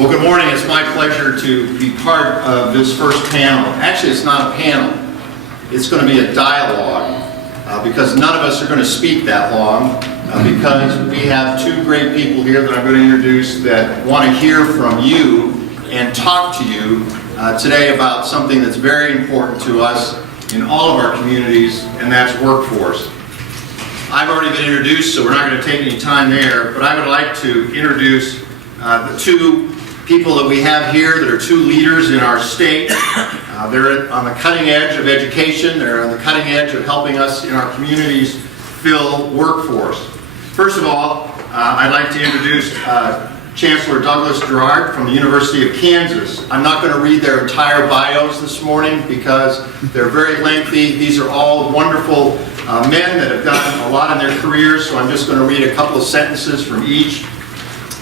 Well, good morning. It's my pleasure to be part of this first panel. Actually, it's not a panel. It's going to be a dialogue because none of us are going to speak that long because we have two great people here that I'm going to introduce that want to hear from you and talk to you today about something that's very important to us in all of our communities, and that's workforce. I've already been introduced, so we're not going to take any time there, but I would like to introduce the two people that we have here that are two leaders in our state. They're on the cutting edge of education. They're on the cutting edge of helping us in our communities fill workforce. First of all, I'd like to introduce Chancellor Douglas Girod from the University of Kansas. I'm not going to read their entire bios this morning because they're very lengthy. These are all wonderful men that have done a lot in their careers, so I'm just going to read a couple of sentences from each.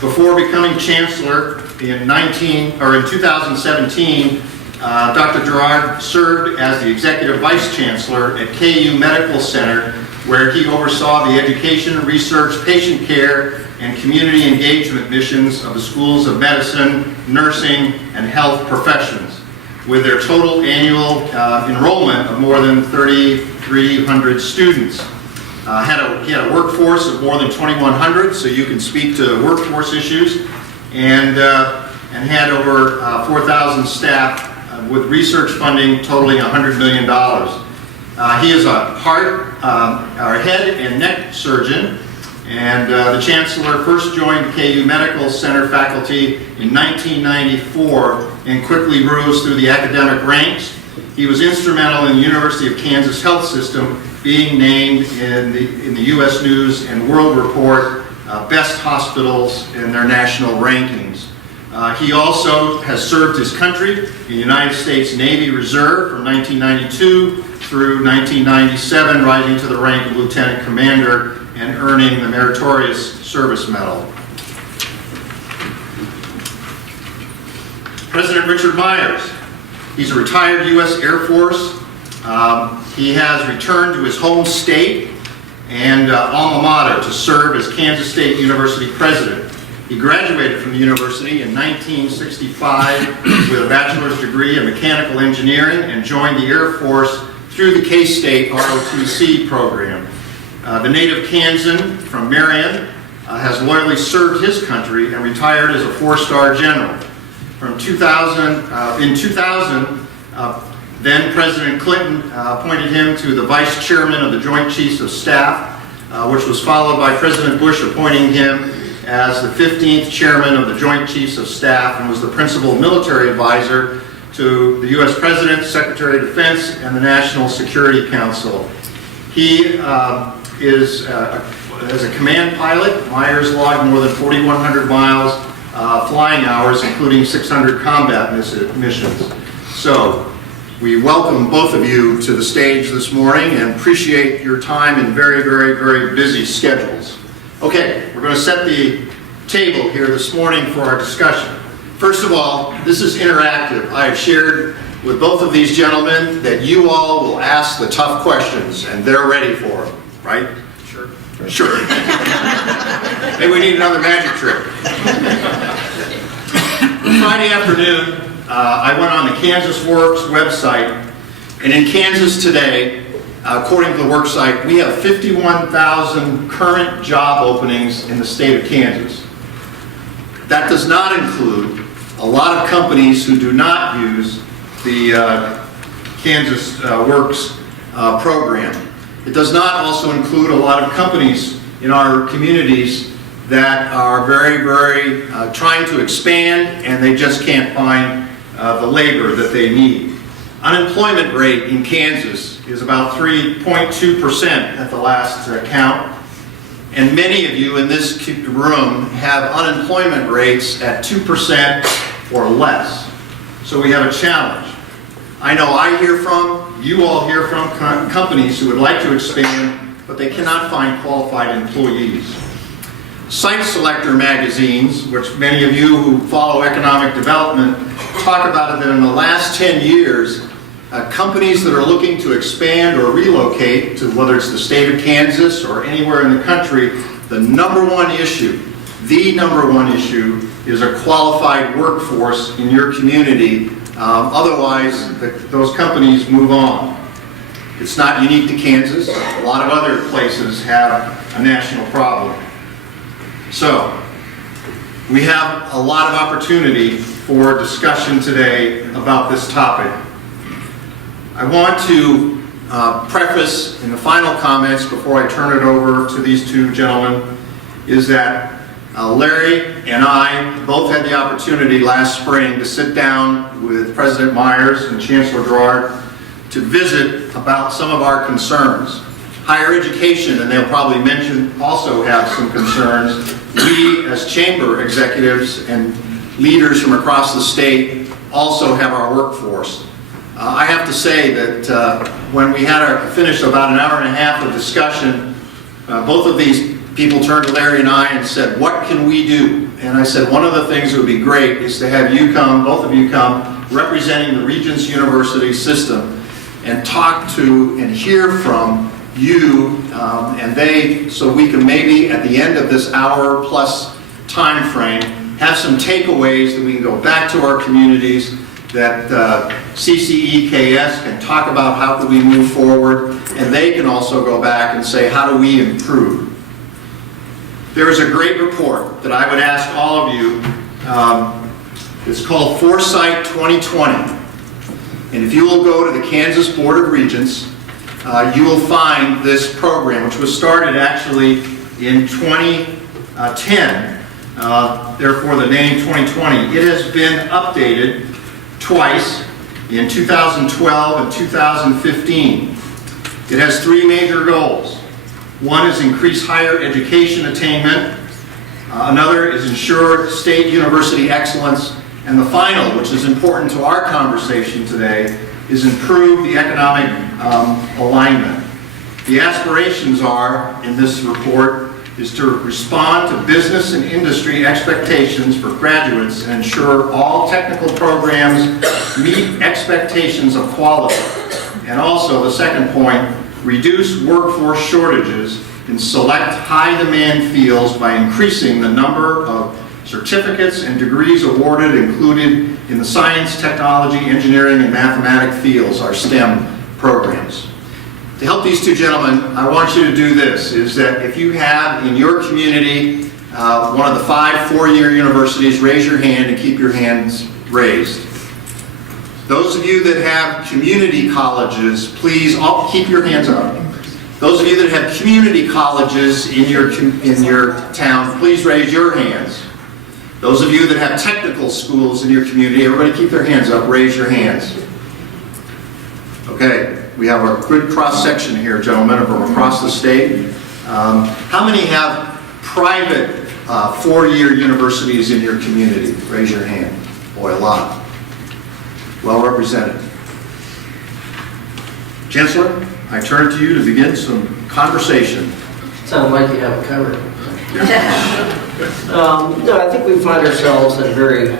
Before becoming Chancellor in 2017, Dr. Girod served as the Executive Vice Chancellor at KU Medical Center, where he oversaw the education, research, patient care, and community engagement missions of the schools of medicine, nursing, and health professions, with their total annual enrollment of more than 3,300 students. He had a workforce of more than 2,100, so you can speak to workforce issues, and had over 4,000 staff with research funding totaling $100 million. He is a head and neck surgeon, and the Chancellor first joined KU Medical Center faculty in 1994 and quickly rose through the academic ranks. He was instrumental in the University of Kansas health system being named in the U.S. News and World Report best hospitals in their national rankings. He also has served his country in the United States Navy Reserve from 1992 through 1997, rising to the rank of Lieutenant Commander and earning the Meritorious Service Medal. President Richard Myers. He's a retired U.S. Air Force. He has returned to his home state and alma mater to serve as Kansas State University president. He graduated from the university in 1965 with a bachelor's degree in mechanical engineering and joined the Air Force through the K-State ROTC program. The native Kansan from Marion has loyally served his country and retired as a four-star general. In 2000, then President Clinton appointed him to the Vice Chairman of the Joint Chiefs of Staff, which was followed by President Bush appointing him as the 15th Chairman of the Joint Chiefs of Staff and was the principal military advisor to the U.S. President, Secretary of Defense, and the National Security Council. He as a command pilot, Myers logged more than 4,100 miles flying hours, including 600 combat missions. So, we welcome both of you to the stage this morning and appreciate your time in very, very, very busy schedules. Okay, we're going to set the table here this morning for our discussion. First of all, this is interactive. I have shared with both of these gentlemen that you all will ask the tough questions, and they're ready for them, right? Sure. Sure. Maybe we need another magic trick. Friday afternoon, I went on the Kansas Works website, and in Kansas today, according to the worksite, we have 51,000 current job openings in the state of Kansas. That does not include a lot of companies who do not use the Kansas Works program. It does not also include a lot of companies in our communities that are very, very trying to expand, and they just can't find the labor that they need. Unemployment rate in Kansas is about 3.2% at the last count, and many of you in this room have unemployment rates at 2% or less. So we have a challenge. I know I hear from, you all hear from companies who would like to expand, but they cannot find qualified employees. Site Selector magazines, which many of you who follow economic development talk about it, that in the last 10 years, companies that are looking to expand or relocate to whether it's the state of Kansas or anywhere in the country, the number one issue is a qualified workforce in your community. Otherwise, those companies move on. It's not unique to Kansas. A lot of other places have a national problem. So, we have a lot of opportunity for discussion today about this topic. I want to preface in the final comments before I turn it over to these two gentlemen is that Larry and I both had the opportunity last spring to sit down with President Myers and Chancellor Girod to visit about some of our concerns. Higher education, and they'll probably mention, also have some concerns. We, as chamber executives and leaders from across the state, also have our workforce. I have to say that when we had finished about an hour and a half of discussion, both of these people turned to Larry and I and said, what can we do? And I said, one of the things that would be great is to have you come, both of you come, representing the Regents University system, and talk to and hear from you and they, so we can maybe at the end of this hour plus time frame have some takeaways that we can go back to our communities, that CCEKS can talk about how can we move forward, and they can also go back and say, how do we improve? There is a great report that I would ask all of you. It's called Foresight 2020. And if you will go to the Kansas Board of Regents, you will find this program, which was started actually in 2010, therefore the name 2020. It has been updated twice, in 2012 and 2015. It has three major goals. One is increase higher education attainment. Another is ensure state university excellence. And the final, which is important to our conversation today, is improve the economic alignment. The aspirations are, in this report, is to respond to business and industry expectations for graduates and ensure all technical programs meet expectations of quality. And also, the second point, reduce workforce shortages in select high-demand fields by increasing the number of certificates and degrees awarded included in the science, technology, engineering, and mathematics fields, our STEM programs. To help these two gentlemen, I want you to do this, is that if you have in your community one of the 5 four-year universities, raise your hand and keep your hands raised. Those of you that have community colleges, please all keep your hands up. Those of you that have community colleges in your town, please raise your hands. Those of you that have technical schools in your community, everybody keep their hands up, raise your hands. Okay, we have a good cross-section here, gentlemen, from across the state. How many have private four-year universities in your community? Raise your hand. Boy, a lot. Well represented. Chancellor, I turn to you to begin some conversation. Sounds like you have it covered. No, I think we find ourselves at a very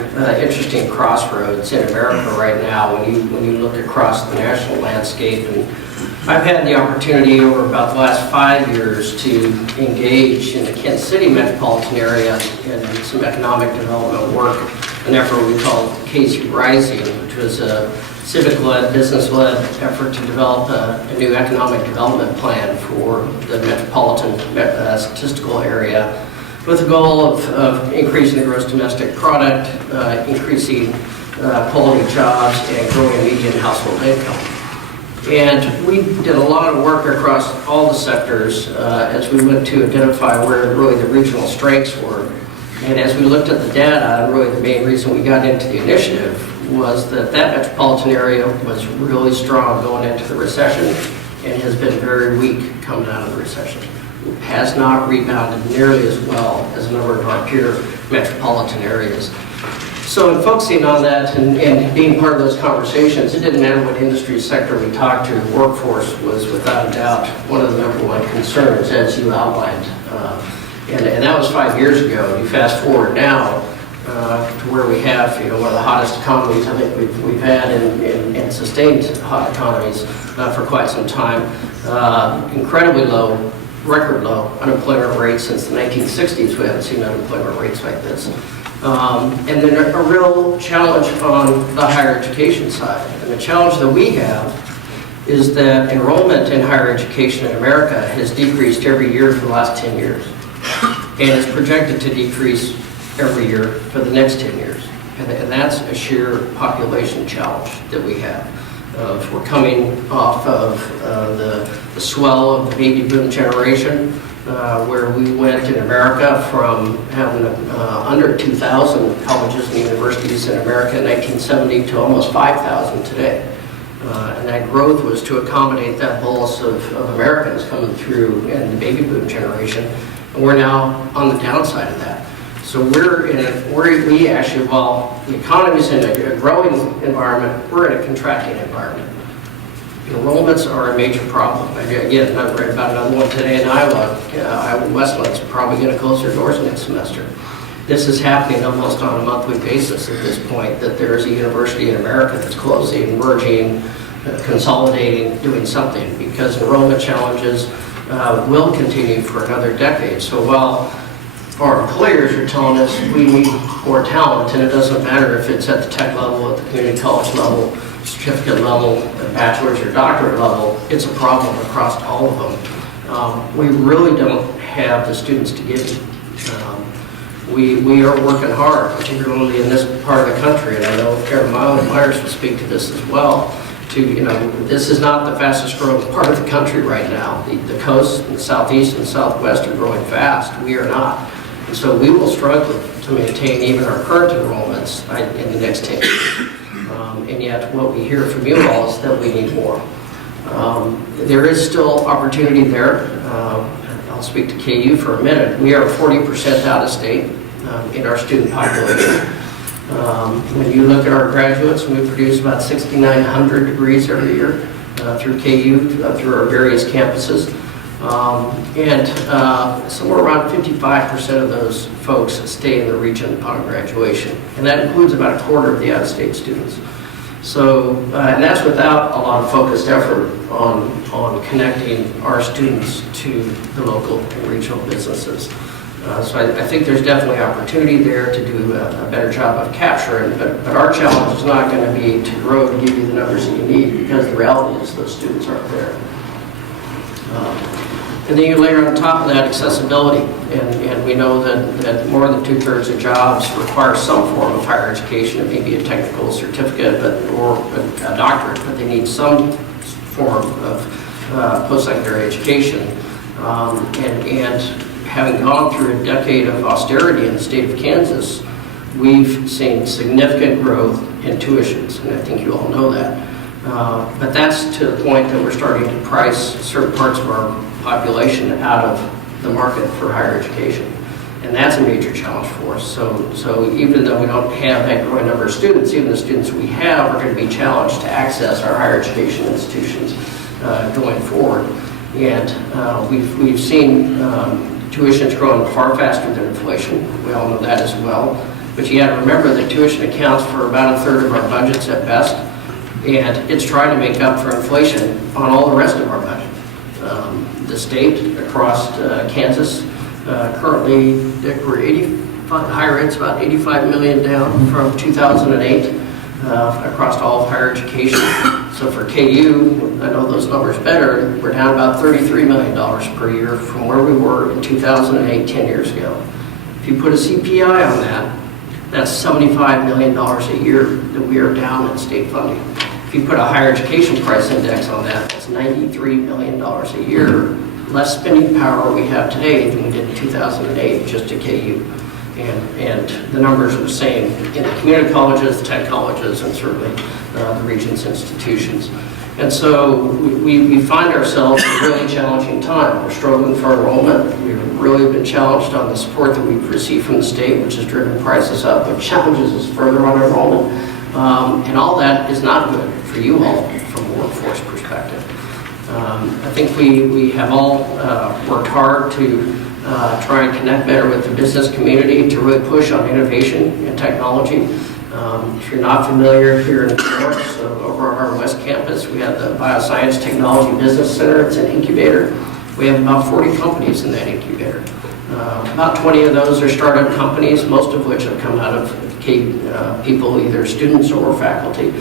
interesting crossroads in America right now when you look across the national landscape. And I've had the opportunity over about the last 5 years to engage in the Kansas City metropolitan area in some economic development work, an effort we called KC Rising, which was a civic-led, business-led effort to develop a new economic development plan for the metropolitan statistical area, with the goal of increasing the gross domestic product, increasing quality jobs, and growing median household income. And we did a lot of work across all the sectors as we went to identify where really the regional strengths were. And as we looked at the data, really the main reason we got into the initiative was that metropolitan area was really strong going into the recession and has been very weak coming out of the recession. It has not rebounded nearly as well as a number of our peer metropolitan areas. So in focusing on that and being part of those conversations, it didn't matter what industry sector we talked to, workforce was without a doubt one of the #1 concerns, as you outlined. And that was 5 years ago. You fast forward now to where we have, one of the hottest economies I think we've had and sustained hot economies for quite some time. Incredibly low, record low unemployment rates since the 1960s. We haven't seen unemployment rates like this. And then a real challenge on the higher education side. And the challenge that we have is that enrollment in higher education in America has decreased every year for the last 10 years. And it's projected to decrease every year for the next 10 years. And that's a sheer population challenge that we have. We're coming off of the swell of the baby boom generation, where we went in America from having under 2,000 colleges and universities in America in 1970 to almost 5,000 today. And that growth was to accommodate that bolus of Americans coming through in the baby boom generation. And we're now on the downside of that. So we actually, while the economy's in a growing environment, we're in a contracting environment. Enrollments are a major problem. Again, I've read about another one today in Iowa. Iowa Westland's probably going to close their doors next semester. This is happening almost on a monthly basis at this point, that there is a university in America that's closing, merging, consolidating, doing something, because enrollment challenges will continue for another decade. So while our employers are telling us we need more talent, and it doesn't matter if it's at the tech level, at the community college level, certificate level, bachelor's or doctorate level, it's a problem across all of them. We really don't have the students to give you. We are working hard, particularly in this part of the country, and I know Karen Myers will speak to this as well, this is not the fastest growing part of the country right now. The coast, the southeast and southwest are growing fast. We are not. And so we will struggle to maintain even our current enrollments in the next 10 years. And yet what we hear from you all is that we need more. There is still opportunity there. I'll speak to KU for a minute. We are 40% out of state in our student population. When you look at our graduates, we produce about 6,900 degrees every year through KU, through our various campuses. Somewhere around 55% of those folks stay in the region upon graduation. And that includes about a quarter of the out-of-state students. So, and that's without a lot of focused effort on connecting our students to the local and regional businesses. So I think there's definitely opportunity there to do a better job of capturing, but our challenge is not going to be to grow to give you the numbers that you need, because the reality is those students aren't there. And then you layer on top of that accessibility, and we know that more than 2/3 of jobs require some form of higher education. It may be a technical certificate or a doctorate, but they need some form of post-secondary education. And having gone through a decade of austerity in the state of Kansas, we've seen significant growth in tuitions, and I think you all know that. But that's to the point that we're starting to price certain parts of our population out of the market for higher education. And that's a major challenge for us. So even though we don't have that growing number of students, even the students we have are going to be challenged to access our higher education institutions going forward. And we've seen tuitions growing far faster than inflation. We all know that as well. But you got to remember that tuition accounts for about 1/3 of our budgets at best. And it's trying to make up for inflation on all the rest of our budget. The state across Kansas, currently we're 85, higher ed's about 85 million down from 2008 across all of higher education. So for KU, I know those numbers better, we're down about $33 million per year from where we were in 2008, 10 years ago. If you put a CPI on that, that's $75 million a year that we are down in state funding. If you put a higher education price index on that, that's $93 million a year, less spending power we have today than we did in 2008 just to KU. And the numbers are the same in the community colleges, the tech colleges, and certainly the region's institutions. And so we find ourselves in a really challenging time. We're struggling for enrollment. We've really been challenged on the support that we've received from the state, which has driven prices up, but challenges us further on enrollment. And all that is not good for you all from a workforce perspective. I think we have all worked hard to try and connect better with the business community to really push on innovation and technology. If you're not familiar, here in New York, so over on our West Campus, we have the Bioscience Technology Business Center. It's an incubator. We have about 40 companies in that incubator. About 20 of those are startup companies, most of which have come out of people, either students or faculty.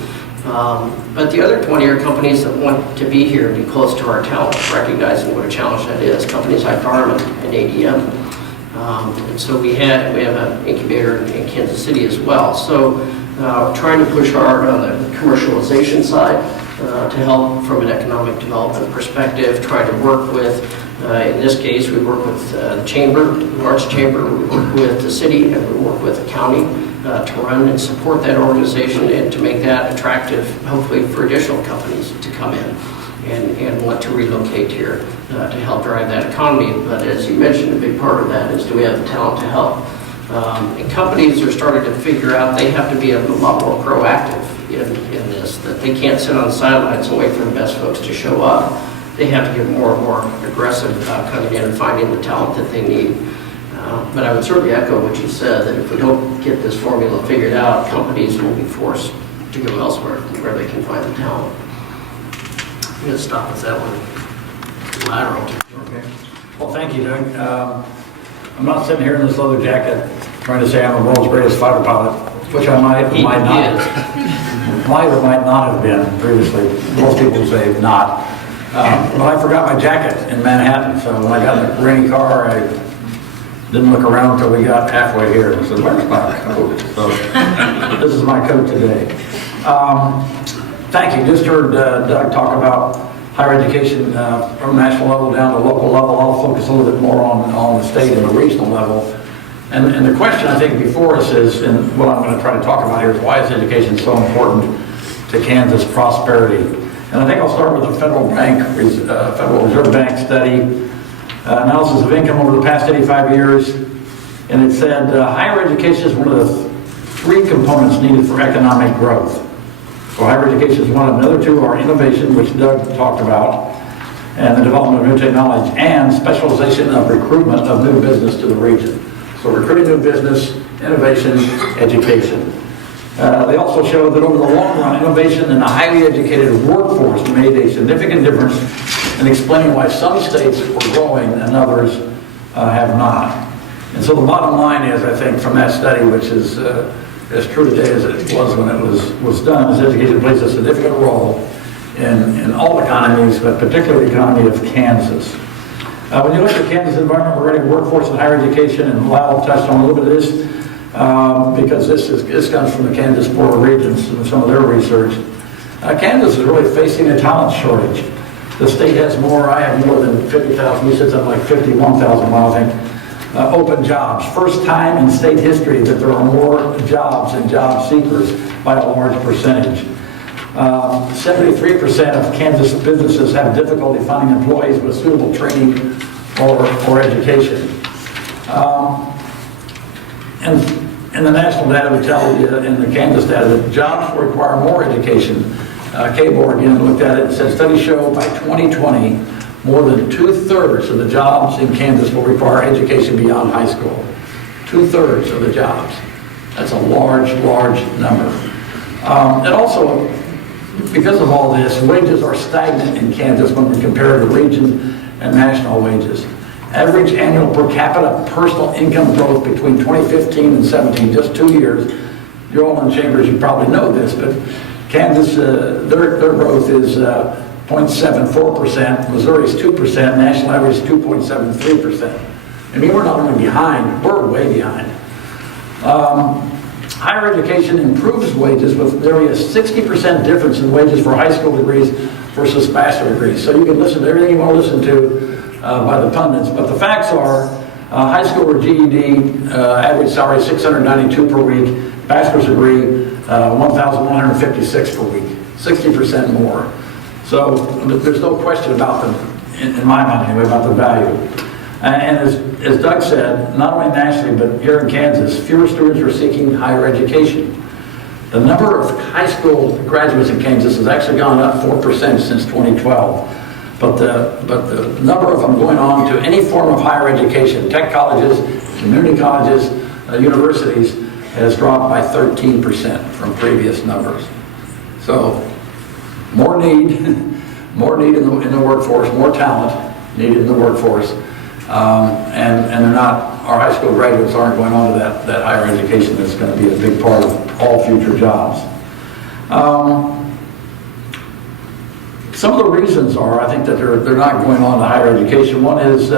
But the other 20 are companies that want to be here and be close to our talent, recognizing what a challenge that is. Companies like Garmin and ADM. And so we have an incubator in Kansas City as well. So trying to push hard on the commercialization side to help from an economic development perspective, trying to work with, in this case, we work with the Chamber, the Arts Chamber, we work with the city, and we work with the county to run and support that organization and to make that attractive, hopefully for additional companies to come in and want to relocate here to help drive that economy. But as you mentioned, a big part of that is, do we have the talent to help? And companies are starting to figure out they have to be a lot more proactive in this, that they can't sit on the sidelines and wait for the best folks to show up. They have to get more and more aggressive about coming in and finding the talent that they need. But I would certainly echo what you said, that if we don't get this formula figured out, companies will be forced to go elsewhere where they can find the talent. I'm going to stop with that one. Lateral. Okay. Well, thank you, Doug. I'm not sitting here in this leather jacket trying to say I'm the world's greatest fighter pilot, which I might or might not have been previously. Most people say not. But I forgot my jacket in Manhattan, so when I got in the rainy car, I didn't look around until we got halfway here. I said, where's my coat? So this is my coat today. Thank you. Just heard Doug talk about higher education from national level down to local level. I'll focus a little bit more on the state and the regional level. And the question I think before us is, and what I'm going to try to talk about here is, why is education so important to Kansas prosperity? And I think I'll start with the Federal Reserve Bank study, analysis of income over the past 85 years. And it said higher education is one of the three components needed for economic growth. So higher education is one of them. The other two are innovation, which Doug talked about, and the development of new technology, and specialization of recruitment of new business to the region. So recruiting new business, innovation, education. They also showed that over the long run, innovation and a highly educated workforce made a significant difference in explaining why some states were growing and others have not. And so the bottom line is, I think, from that study, which is as true today as it was when it was done, is education plays a significant role in all economies, but particularly the economy of Kansas. When you look at Kansas' environment regarding workforce and higher education, and Lyle touched on a little bit of this, because this comes from the Kansas Board of Regents and some of their research. Kansas is really facing a talent shortage. The state has more, I have more than 50,000, you said something like 51,000, I think, open jobs. First time in state history that there are more jobs and job seekers by a large percentage. 73% of Kansas businesses have difficulty finding employees with suitable training or education. And the national data would tell you, in the Kansas data, that jobs will require more education. K-Board again looked at it and said studies show by 2020, more than 2/3 of the jobs in Kansas will require education beyond high school. 2/3 of the jobs. That's a large, large number. And also, because of all this, wages are stagnant in Kansas when we compare the region and national wages. Average annual per capita personal income growth between 2015 and 17, just 2 years. You're all in chambers, you probably know this, but Kansas, their growth is 0.74%, Missouri's 2%, national average is 2.73%. I mean, we're not only behind, we're way behind. Higher education improves wages with nearly a 60% difference in wages for high school degrees versus bachelor degrees. So you can listen to everything you want to listen to by the pundits, but the facts are high school or GED average salary $692 per week, bachelor's degree $1,156 per week, 60% more. So there's no question about them, in my mind anyway, about the value. And as Doug said, not only nationally, but here in Kansas, fewer students are seeking higher education. The number of high school graduates in Kansas has actually gone up 4% since 2012. But the number of them going on to any form of higher education, tech colleges, community colleges, universities, has dropped by 13% from previous numbers. So more need in the workforce, more talent needed in the workforce. And they're not, our high school graduates aren't going on to that higher education that's going to be a big part of all future jobs. Some of the reasons are, I think, that they're not going on to higher education. One is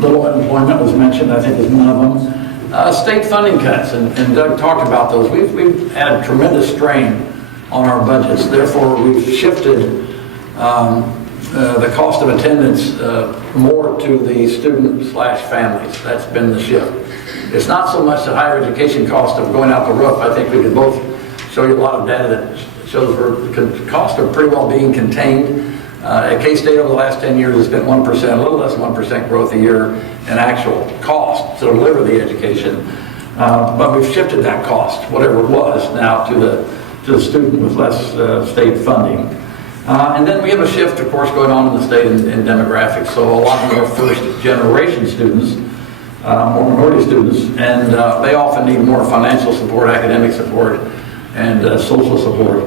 little unemployment was mentioned, I think is one of them. State funding cuts, and Doug talked about those. We've had tremendous strain on our budgets. Therefore, we've shifted the cost of attendance more to the student/families. That's been the shift. It's not so much the higher education cost of going out the roof. I think we could both show you a lot of data that shows the costs are pretty well being contained. At K-State over the last 10 years, it's been 1%, a little less than 1% growth a year in actual cost to deliver the education. But we've shifted that cost, whatever it was, now to the student with less state funding. And then we have a shift, of course, going on in the state in demographics. So a lot more first-generation students, more minority students, and they often need more financial support, academic support, and social support.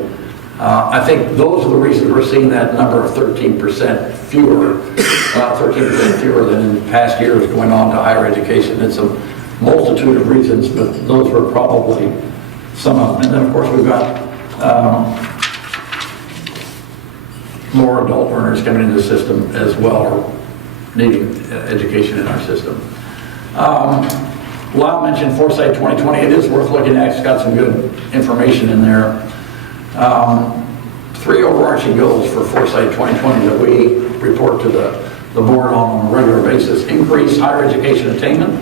I think those are the reasons we're seeing that number of 13% fewer, 13% fewer than in past years going on to higher education. It's a multitude of reasons, but those were probably some of them. And then, of course, we've got more adult learners coming into the system as well, or needing education in our system. Lyle mentioned Foresight 2020. It is worth looking at. It's got some good information in there. 3 overarching goals for Foresight 2020 that we report to the board on a regular basis: increase higher education attainment,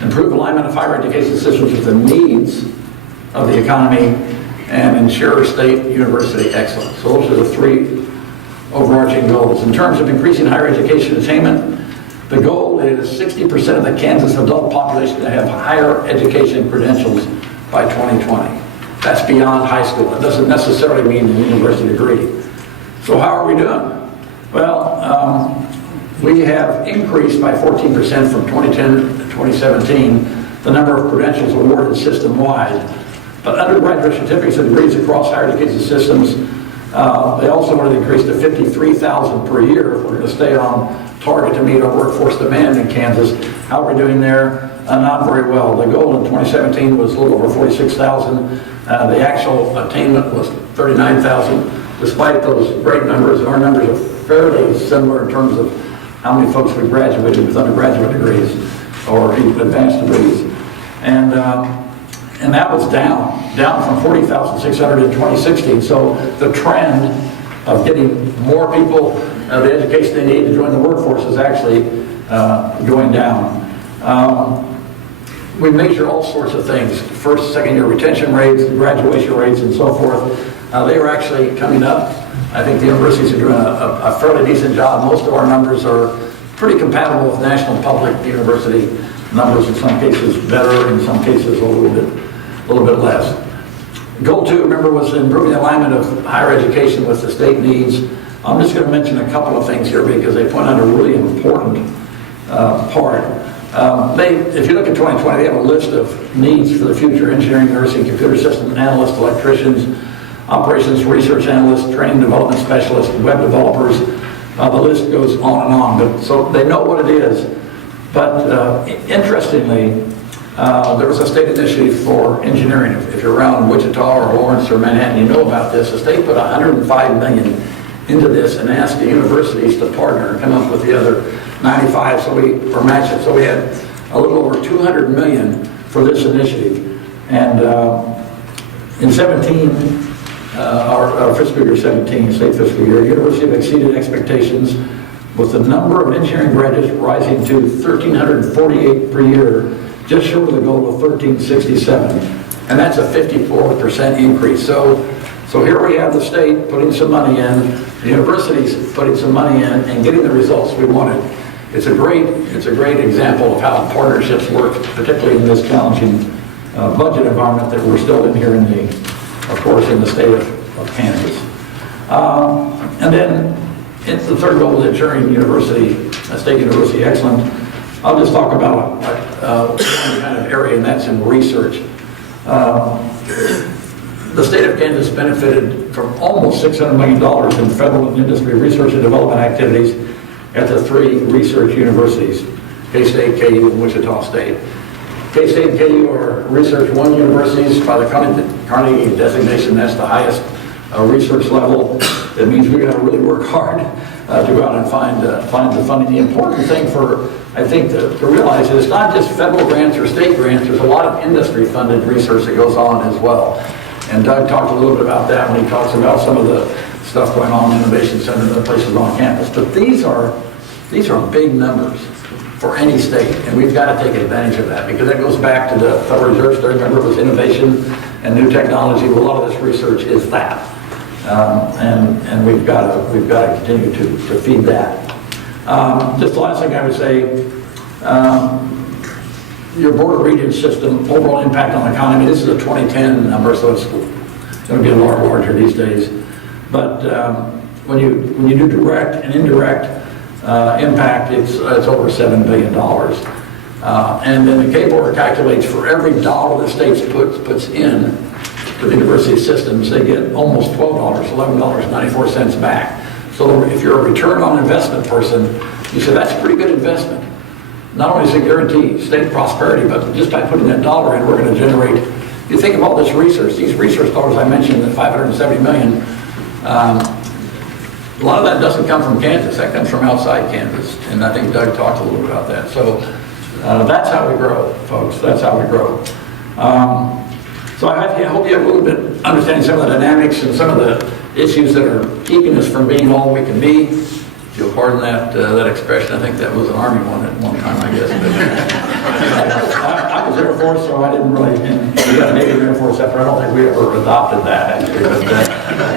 improve alignment of higher education systems with the needs of the economy, and ensure state university excellence. So those are the 3 overarching goals. In terms of increasing higher education attainment, the goal is 60% of the Kansas adult population to have higher education credentials by 2020. That's beyond high school. It doesn't necessarily mean a university degree. So how are we doing? Well, we have increased by 14% from 2010 to 2017 the number of credentials awarded system-wide. But undergraduate certificates and degrees across higher education systems, they also wanted to increase to 53,000 per year if we're going to stay on target to meet our workforce demand in Kansas. How are we doing there? Not very well. The goal in 2017 was a little over 46,000. The actual attainment was 39,000. Despite those great numbers, our numbers are fairly similar in terms of how many folks we graduated with undergraduate degrees or even advanced degrees. And that was down from 40,600 in 2016. So the trend of getting more people the education they need to join the workforce is actually going down. We measure all sorts of things: first, second-year retention rates, graduation rates, and so forth. They are actually coming up. I think the universities are doing a fairly decent job. Most of our numbers are pretty compatible with national public university numbers. In some cases better, in some cases a little bit less. Goal 2, remember, was improving the alignment of higher education with the state needs. I'm just going to mention a couple of things here because they point out a really important part. If you look at 2020, they have a list of needs for the future: engineering, nursing, computer system analysts, electricians, operations research analysts, training development specialists, web developers. The list goes on and on. But so they know what it is. But interestingly, there was a state initiative for engineering. If you're around Wichita or Lawrence or Manhattan, you know about this. The state put $105 million into this and asked the universities to partner and come up with the other 95, or match it. So we had a little over $200 million for this initiative. And in 17, our fiscal year 17, state fiscal year, university have exceeded expectations with the number of engineering graduates rising to 1,348 per year, just short of the goal of 1,367. And that's a 54% increase. So here we have the state putting some money in, the universities putting some money in, and getting the results we wanted. It's a great example of how partnerships work, particularly in this challenging budget environment that we're still in here of course, in the state of Kansas. And then it's the third goal is ensuring state university excellence. I'll just talk about one kind of area, and that's in research. The state of Kansas benefited from almost $600 million in federal and industry research and development activities at the 3 research universities, K-State, KU, and Wichita State. K-State and KU are Research 1 universities by the Carnegie designation. That's the highest research level. That means we're going to really work hard to go out and find the funding. The important thing I think, to realize is it's not just federal grants or state grants. There's a lot of industry-funded research that goes on as well. And Doug talked a little bit about that when he talks about some of the stuff going on in the Innovation Center and other places on campus. But these are big numbers for any state, and we've got to take advantage of that, because that goes back to the Federal Reserve Study. Remember, it was innovation and new technology. Well, a lot of this research is that, and we've got to continue to feed that. Just the last thing I would say, your border region system, overall impact on the economy. This is a 2010 number, so it's going to get a lot larger these days. But when you do direct and indirect impact, it's over $7 billion. And then the K-Board calculates for every dollar the states puts in to the university systems, they get almost $12, $11.94 back. So if you're a return on investment person, you say that's a pretty good investment. Not only does it guarantee state prosperity, but just by putting that dollar in, we're going to generate, you think of all this research, these research dollars I mentioned, the $570 million, a lot of that doesn't come from Kansas, that comes from outside Kansas, and I think Doug talked a little bit about that. So that's how we grow, folks, that's how we grow. So I hope you have a little bit understanding some of the dynamics and some of the issues that are keeping us from being all we can be. If you'll pardon that expression, I think that was an Army one at one time, I guess. I was Air Force, so I didn't really, and we got a Navy Air Force after, I don't think we ever adopted that, actually.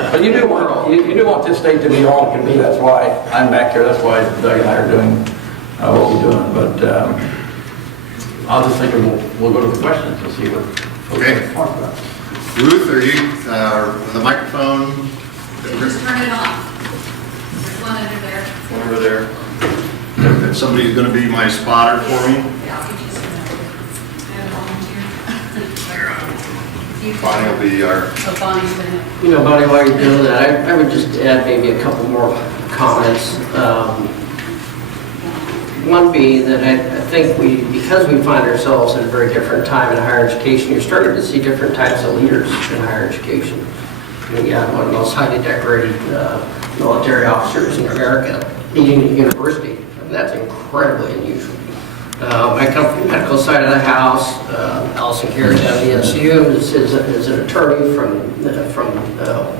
But you do want this state to be all it can be. That's why I'm back here. That's why Doug and I are doing what we're doing. But I'll just think we'll go to the questions and see what folks want to talk about. Ruth, are you, the microphone? Just turn it on. There's one under there. One over there. If somebody's going to be my spotter for me. Yeah, I'll get you some. I have a volunteer. Bonnie will be our... So Bonnie's been... You know, Bonnie, while you're doing that, I would just add maybe a couple more comments. One being that I think because we find ourselves at a very different time in higher education, you're starting to see different types of leaders in higher education. We got one of the most highly decorated military officers in America leading a university, and that's incredibly unusual. I come from the medical side of the house. Allison Garrett down at ESU is an attorney from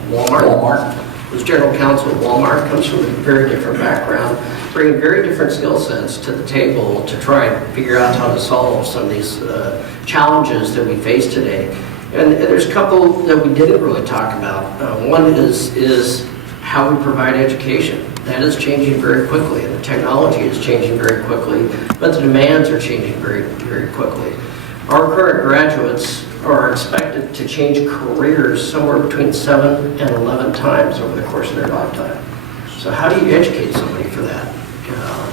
Walmart. Was general counsel at Walmart, comes from a very different background, bringing very different skill sets to the table to try and figure out how to solve some of these challenges that we face today. And there's a couple that we didn't really talk about. One is how we provide education. That is changing very quickly, and the technology is changing very quickly, but the demands are changing very, very quickly. Our current graduates are expected to change careers somewhere between 7 and 11 times over the course of their lifetime. So how do you educate somebody for that?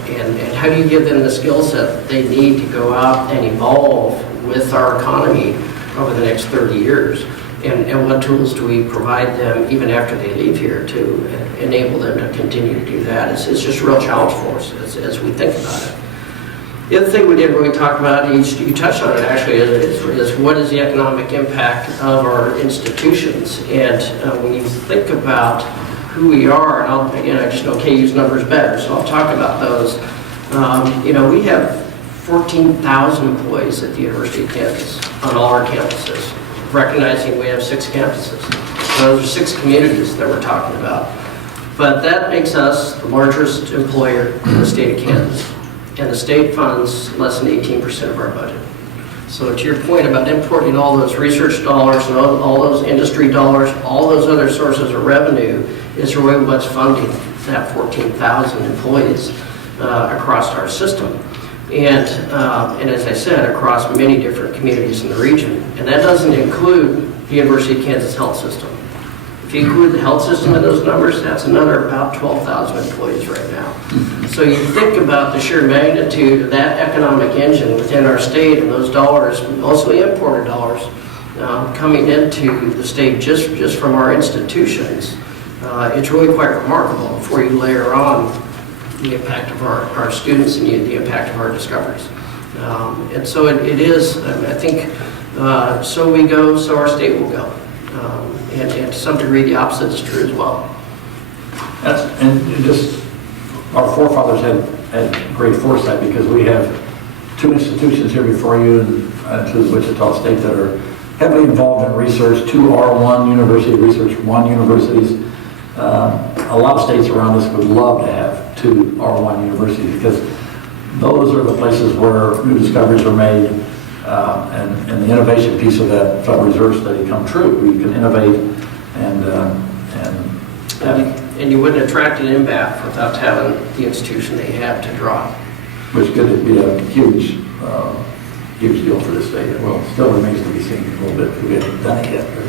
And how do you give them the skill set that they need to go out and evolve with our economy over the next 30 years? And what tools do we provide them even after they leave here to enable them to continue to do that? It's just a real challenge for us as we think about it. The other thing we didn't really talk about, you touched on it actually, is what is the economic impact of our institutions? And when you think about who we are, and I just know KU's numbers better, so I'll talk about those. We have 14,000 employees at the University of Kansas on all our campuses, recognizing we have 6 campuses. So those are 6 communities that we're talking about. But that makes us the largest employer in the state of Kansas. And the state funds less than 18% of our budget. So to your point about importing all those research dollars and all those industry dollars, all those other sources of revenue is really what's funding that 14,000 employees across our system. And as I said, across many different communities in the region. And that doesn't include the University of Kansas health system. If you include the health system in those numbers, that's another about 12,000 employees right now. So you think about the sheer magnitude of that economic engine within our state and those dollars, mostly imported dollars, coming into the state just from our institutions. It's really quite remarkable before you layer on the impact of our students and the impact of our discoveries. And so it is, I think, so we go, so our state will go. And to some degree, the opposite is true as well. And just, our forefathers had great foresight, because we have two institutions here before you, including Wichita State, that are heavily involved in research, two R1 University Research 1 universities. A lot of states around us would love to have two R1 universities, because those are the places where new discoveries are made, and the innovation piece of that Federal Reserve study come true. We can innovate And you wouldn't attract an NBAF without having the institution they have to draw. which could be a huge deal for the state. Well, it still remains to be seen a little bit. We haven't done it yet, but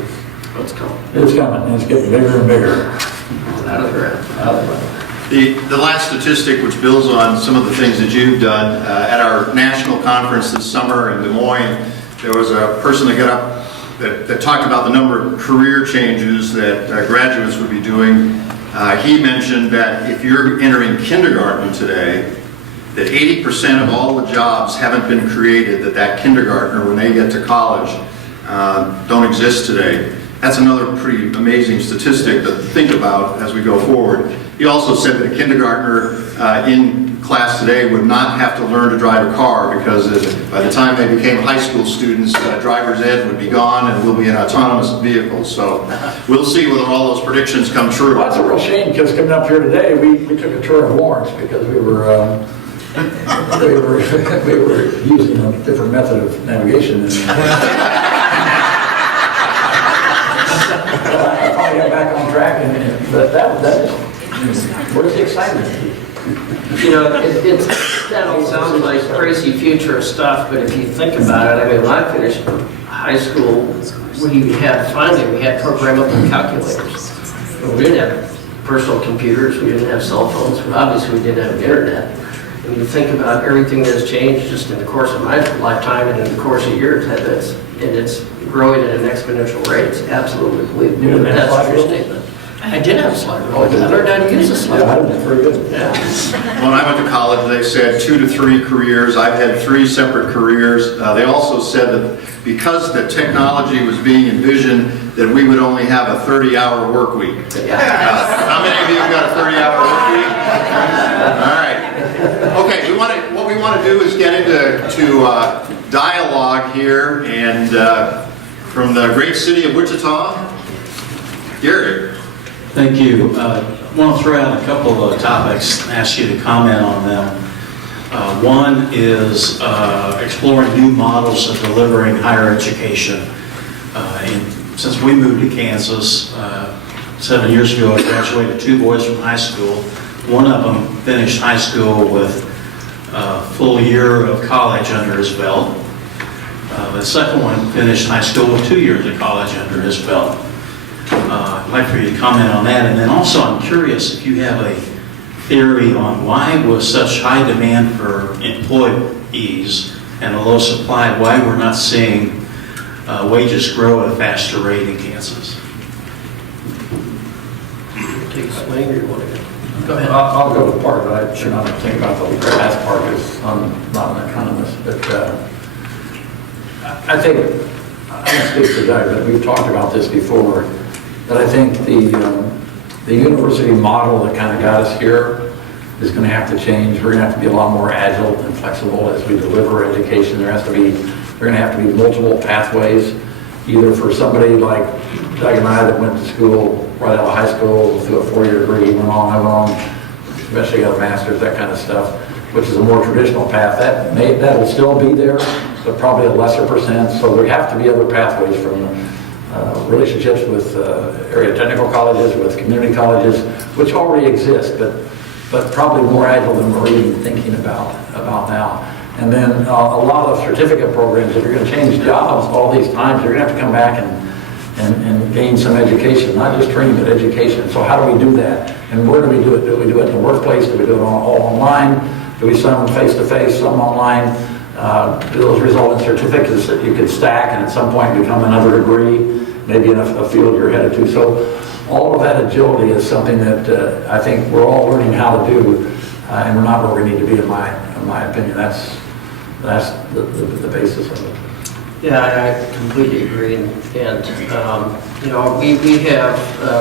What's coming? it's coming, and it's getting bigger and bigger. Out of the ground. The last statistic, which builds on some of the things that you've done, at our national conference this summer in Des Moines, there was a person that got up that talked about the number of career changes that graduates would be doing. He mentioned that if you're entering kindergarten today, that 80% of all the jobs haven't been created, that kindergartner, when they get to college, don't exist today. That's another pretty amazing statistic to think about as we go forward. He also said that a kindergartner in class today would not have to learn to drive a car, because by the time they became high school students, driver's ed would be gone and we'll be in autonomous vehicles. So we'll see whether all those predictions come true. Well, that's a real shame, because coming up here today, we took a tour of Lawrence, because we were using a different method of navigation. I finally got back on track, but that is, where's the excitement? You know, that all sounds like crazy future stuff, but if you think about it, I mean, when I finished high school, we had programmable calculators. We didn't have personal computers, we didn't have cell phones, obviously we didn't have internet. When you think about everything that's changed just in the course of my lifetime and in the course of years, and it's growing at an exponential rate, it's absolutely believable. You didn't have That's slide your rule? statement. I did have a slide rule. I learned how to use a slide Yeah, rule. that's very good. Yeah. When I went to college, they said 2 to 3 careers. I've had 3 separate careers. They also said that because the technology was being envisioned, that we would only have a 30-hour work week. How many of you have got a 30-hour work week? All right. Okay, what we want to do is get into dialogue here, and from the great city of Wichita, Gary. Thank you. I want to throw out a couple of topics and ask you to comment on them. One is exploring new models of delivering higher education. And since we moved to Kansas 7 years ago, I graduated 2 boys from high school. One of them finished high school with a full year of college under his belt. The second one finished high school with 2 years of college under his belt. I'd like for you to comment on that. And then also, I'm curious if you have a theory on why was such high demand for employees and a low supply, why we're not seeing wages grow at a faster rate in Kansas. Take a swing, or you want to go ahead? I'll go with part, but I should not think about the last part, because I'm not an economist. But I think, I don't speak for Doug, but we've talked about this before, that I think the university model that kind of got us here is going to have to change. We're going to have to be a lot more agile and flexible as we deliver education. There going to have to be multiple pathways, either for somebody like Doug and I that went to school right out of high school through a 4-year degree, went on, eventually got a master's, that kind of stuff, which is a more traditional path. That'll still be there, but probably a lesser percent. So there have to be other pathways, from relationships with area technical colleges, with community colleges, which already exist, but probably more agile than we're even thinking about now. And then a lot of certificate programs. If you're going to change jobs all these times, you're going to have to come back and gain some education, not just training, but education. So how do we do that? And where do we do it? Do we do it in the workplace? Do we do it all online? Do we some face-to-face, some online? Do those result in certificates that you could stack and at some point become another degree, maybe in a field you're headed to? So all of that agility is something that I think we're all learning how to do. and we're not where we need to be, in my opinion. That's the basis of it. Yeah, I completely agree. And you know, we have,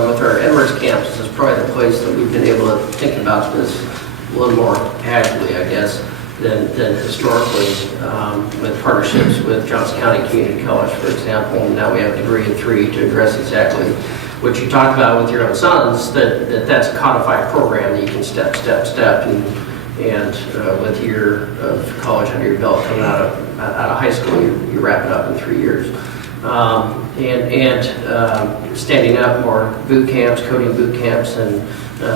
with our Edwards campus, is probably the place that we've been able to think about this a little more casually, I guess, than historically, with partnerships with Johnson County Community College, for example. And now we have a degree in 3 to address exactly what you talked about with your own sons, that's a codified program that you can step, and with a year of college under your belt, coming out of high school, you wrap it up in 3 years. Standing up more boot camps, coding boot camps, and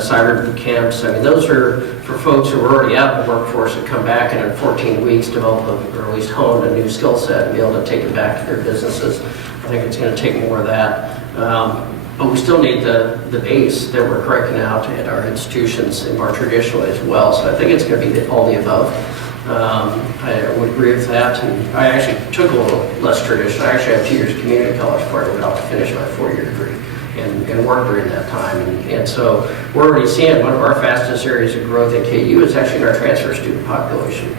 cyber boot camps. I mean, those are for folks who are already out in the workforce and come back and in 14 weeks develop or at least hone a new skill set and be able to take it back to their businesses. I think it's going to take more of that. But we still need the base that we're correcting out at our institutions and more traditionally as well. So I think it's going to be all the above. I would agree with that. And I actually took a little less traditional. I actually have 2 years of community college before I went out to finish my 4-year degree and worked during that time. And so we're already seeing one of our fastest areas of growth at KU is actually in our transfer student population.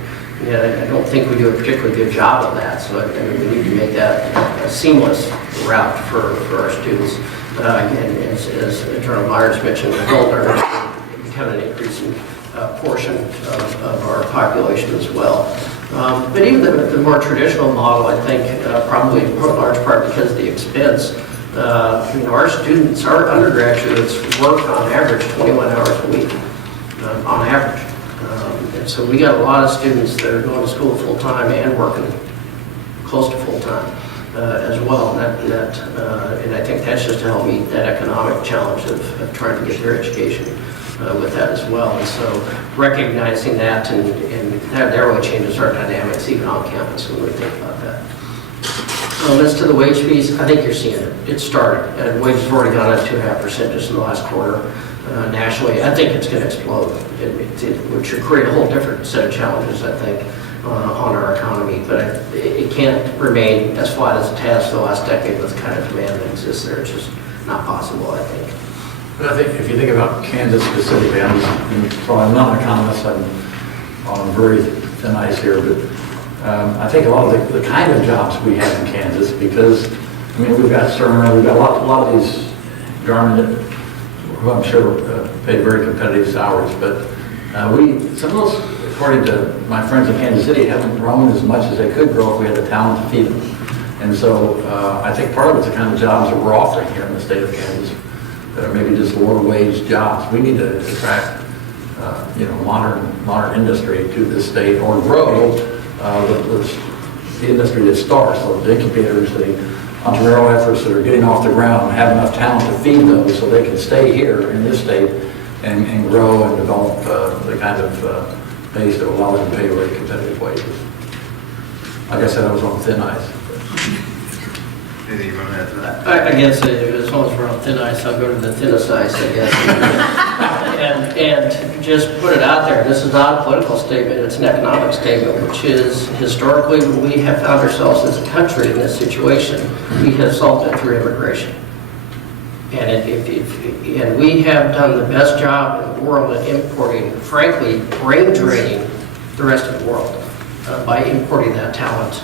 And I don't think we do a particularly good job of that. So I mean, we need to make that a seamless route for our students. And as Attorney Myers mentioned, adult learners become an increasing portion of our population as well. But even the more traditional model, I think, probably in large part because of the expense, you know, our students, our undergraduates work on average 21 hours a week, on average. And so we got a lot of students that are going to school full-time and working close to full-time. As well, and I think that's just to help meet that economic challenge of trying to get their education with that as well. And so recognizing that and that really changes our dynamics even on campus when we think about that. As to the wage fees, I think you're seeing it. It started, and wages have already gone up 2.5% just in the last quarter nationally. I think it's going to explode, which should create a whole different set of challenges, I think, on our economy, but it can't remain as flat as it has for the last decade with the kind of demand that exists there. It's just not possible, I think. But I think if you think about Kansas specifically, I'm not an economist, I'm on very thin ice here, but I think a lot of the kind of jobs we have in Kansas, because, I mean, we've got Cerner, we've got a lot of these government, who I'm sure pay very competitive salaries, but some of those, according to my friends in Kansas City, haven't grown as much as they could grow if we had the talent to feed them. And so I think part of it's the kind of jobs that we're offering here in the state of Kansas that are maybe just lower wage jobs. We need to attract you know, modern industry to this state, or grow the industry that starts, so the incubators, the entrepreneurial efforts that are getting off the ground, have enough talent to feed those so they can stay here in this state and grow and develop the kind of base that will allow them to pay very competitive wages. Like I said, I was on thin ice. Anything you want to add to that? I guess as long as we're on thin ice, I'll go to the thinnest ice, I guess. and just put it out there, this is not a political statement, it's an economic statement, which is historically when we have found ourselves as a country in this situation, we have solved it through immigration. And and we have done the best job in the world at importing, frankly, brain draining the rest of the world by importing that talent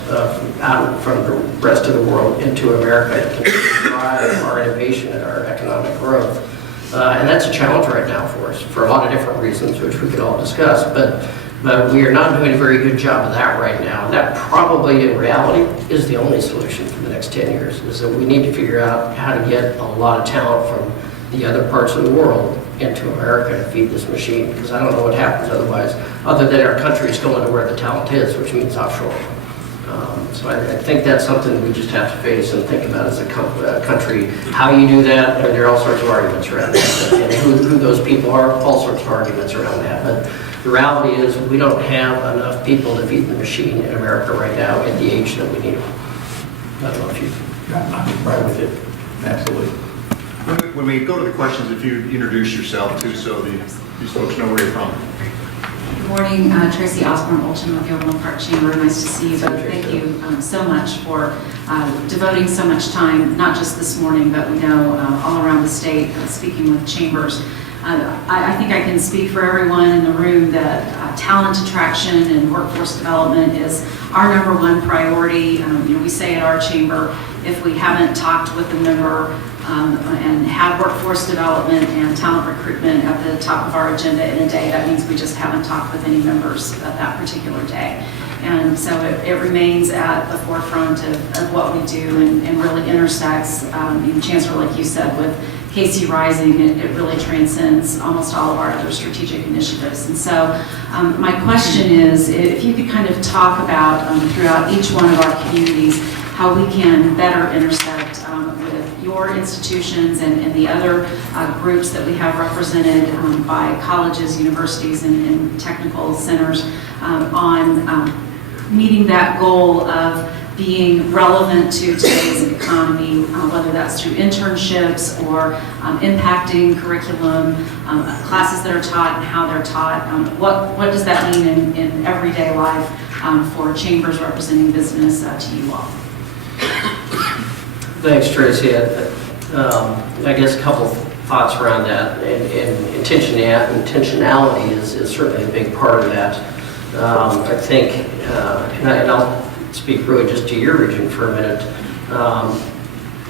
out from the rest of the world into America to drive our innovation and our economic growth. And that's a challenge right now for us for a lot of different reasons, which we could all discuss. But we are not doing a very good job of that right now. And that probably, in reality, is the only solution for the next 10 years, is that we need to figure out how to get a lot of talent from the other parts of the world into America to feed this machine, because I don't know what happens otherwise, other than our country's going to where the talent is, which means offshore. So I think that's something we just have to face and think about as a country, how you do that. I mean, there are all sorts of arguments around that, and who those people are, all sorts of arguments around that. But the reality is we don't have enough people to feed the machine in America right now at the age that we need them. I don't know if you... I'm right with you. Absolutely. When we go to the questions, if you introduce yourself too, so these folks know where you're from. Good morning, Tracy Osborne Olchin with the Overland Park Chamber. Nice to see you both. Thank you so much for devoting so much time, not just this morning, but we know all around the state, speaking with chambers. I think I can speak for everyone in the room that talent attraction and workforce development is our number one priority. We say at our chamber, if we haven't talked with the member and had workforce development and talent recruitment at the top of our agenda in a day, that means we just haven't talked with any members that particular day. And so it remains at the forefront of what we do and really intersects, Chancellor, like you said, with KC Rising, it really transcends almost all of our other strategic initiatives. And so my question is, if you could kind of talk about throughout each one of our communities, how we can better intersect with your institutions and the other groups that we have represented by colleges, universities, and technical centers on meeting that goal of being relevant to today's economy, whether that's through internships or impacting curriculum, classes that are taught and how they're taught. What does that mean in everyday life for chambers representing business to you all? Thanks, Tracy. I guess a couple thoughts around that. And intentionality is certainly a big part of that. I think, and I'll speak really just to your region for a minute.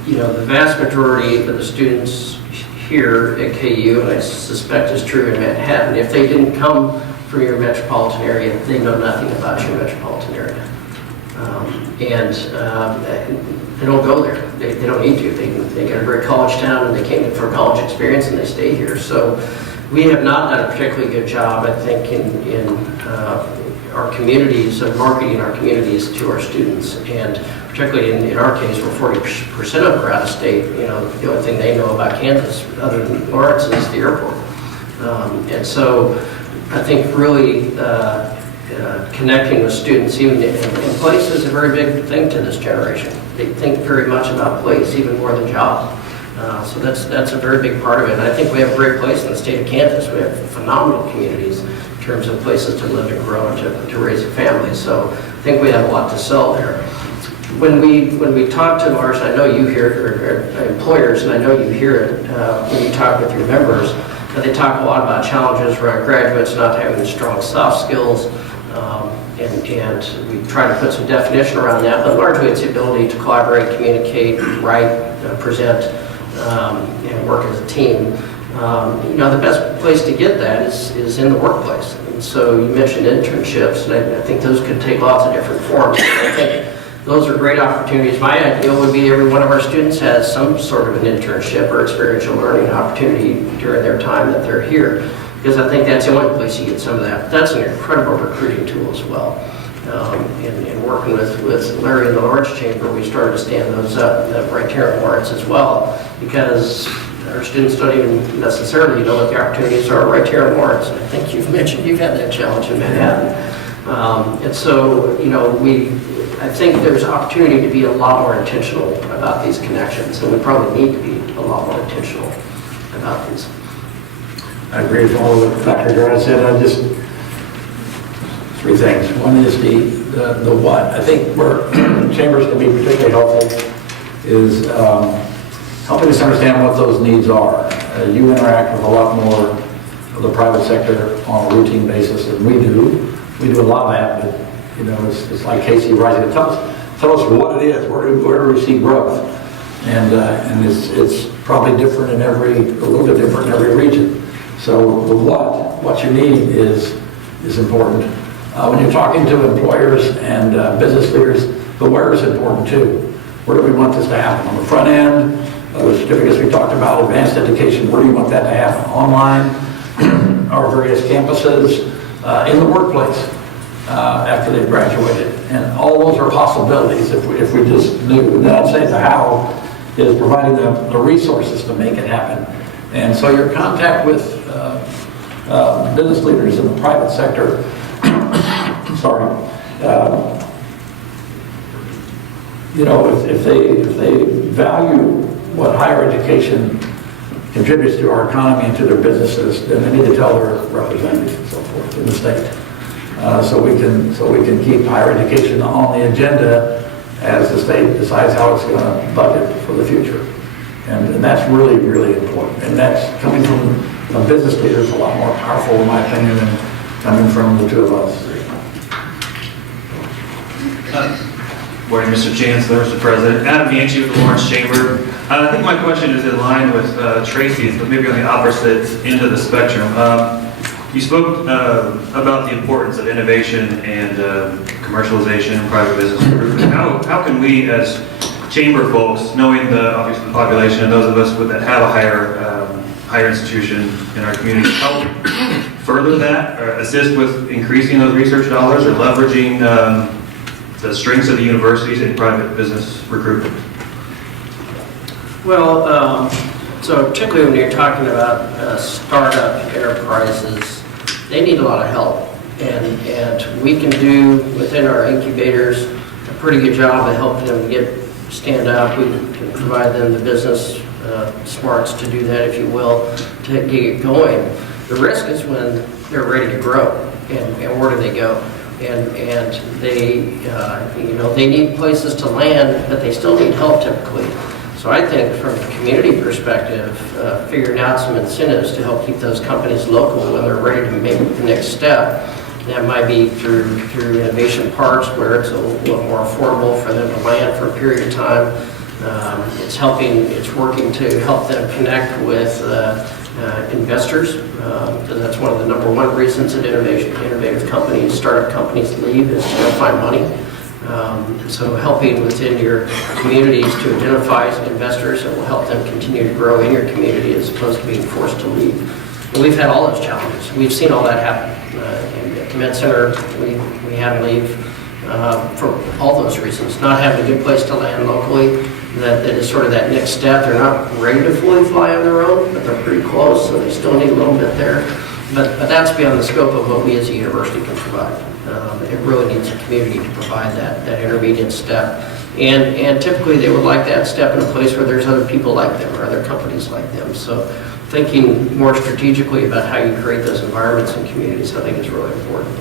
The vast majority of the students here at KU, and I suspect is true in Manhattan, if they didn't come from your metropolitan area, they know nothing about your metropolitan area. They don't go there. They don't need to. They get a great college town and they came in for a college experience and they stay here. So we have not done a particularly good job, I think, in our communities, of marketing our communities to our students. And particularly in our case, where 40% of them are out of state, the only thing they know about Kansas, other than Lawrence, is the airport. And so I think really connecting with students, even in place, is a very big thing to this generation. They think very much about place, even more than job. So that's a very big part of it. And I think we have a great place in the state of Kansas. We have phenomenal communities in terms of places to live and grow and to raise a family. So I think we have a lot to sell there. When we talk to ours, I know you hear or employers, and I know you hear it when you talk with your members, they talk a lot about challenges around graduates not having strong soft skills, and we try to put some definition around that, but largely it's the ability to collaborate, communicate, write, present, and work as a team. The best place to get that is in the workplace. And so you mentioned internships, and I think those could take lots of different forms. I think those are great opportunities. My ideal would be every one of our students has some sort of an internship or experiential learning opportunity during their time that they're here, because I think that's the only place you get some of that. That's an incredible recruiting tool as well. In working with Larry in the Lawrence Chamber, we started to stand those up right here at Lawrence as well, because our students don't even necessarily know what the opportunities are right here in Lawrence. And I think you've mentioned you've had that challenge in Manhattan. And so, I think there's opportunity to be a lot more intentional about these connections, and we probably need to be a lot more intentional about these. I agree with all that Dr. Girod said. Three things. One is the what. I think where chambers can be particularly helpful is helping us understand what those needs are. You interact with a lot more of the private sector on a routine basis than we do. We do a lot of that, but it's like KC Rising. Tell us what it is. Where do we see growth? And it's probably different a little bit different in every region. So the what you need is important. When you're talking to employers and business leaders, the where is important too. Where do we want this to happen? On the front end, the certificates we talked about, advanced education, where do you want that to happen? Online, our various campuses, in the workplace after they've graduated. And all those are possibilities if we just knew. And then I'd say the how is providing the resources to make it happen. And so your contact with business leaders in the private sector, if they value what higher education contributes to our economy and to their businesses, then they need to tell their representatives and so forth in the state, so we can keep higher education on the agenda as the state decides how it's going to budget for the future. And that's really, really important. And that's coming from a business leader is a lot more powerful, in my opinion, than coming from the two of us. Morning, Mr. Chancellor, Mr. President. Adam Yancey with the Lawrence Chamber. I think my question is in line with Tracy's, but maybe on the opposite end of the spectrum. You spoke about the importance of innovation and commercialization and private business recruitment. How can we, as chamber folks, knowing obviously the population and those of us that have a higher institution in our community, help further that, or assist with increasing those research dollars, or leveraging the strengths of the universities in private business recruitment? Well, so particularly when you're talking about startup enterprises, they need a lot of help. And we can do, within our incubators, a pretty good job of helping them stand up. We can provide them the business smarts to do that, if you will, to get going. The risk is when they're ready to grow, and where do they go? And they, they need places to land, but they still need help typically. So I think from a community perspective, figuring out some incentives to help keep those companies local when they're ready to make the next step. That might be through innovation parks, where it's a little more affordable for them to land for a period of time. It's working to help them connect with investors, because that's one of the number one reasons that innovative companies, startup companies leave, is to go find money. So helping within your communities to identify investors that will help them continue to grow in your community as opposed to being forced to leave. And we've had all those challenges. We've seen all that happen. At the Med Center, we had to leave for all those reasons. Not having a good place to land locally, that is sort of that next step. They're not ready to fully fly on their own, but they're pretty close, so they still need a little bit there. But that's beyond the scope of what we as a university can provide. It really needs a community to provide that intermediate step. And typically they would like that step in a place where there's other people like them or other companies like them. So thinking more strategically about how you create those environments and communities, I think is really important.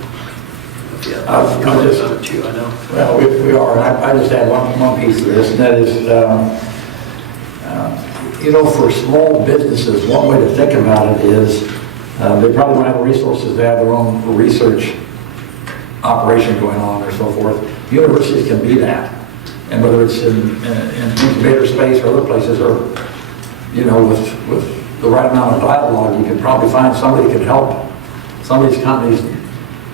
Yeah, I know. Well, we are, and I just add one piece to this, and that is, for small businesses, one way to think about it is they probably don't have the resources to have their own research operation going on or so forth. Universities can be that, and whether it's in incubator space or other places, or with the right amount of dialogue, you can probably find somebody who can help some of these companies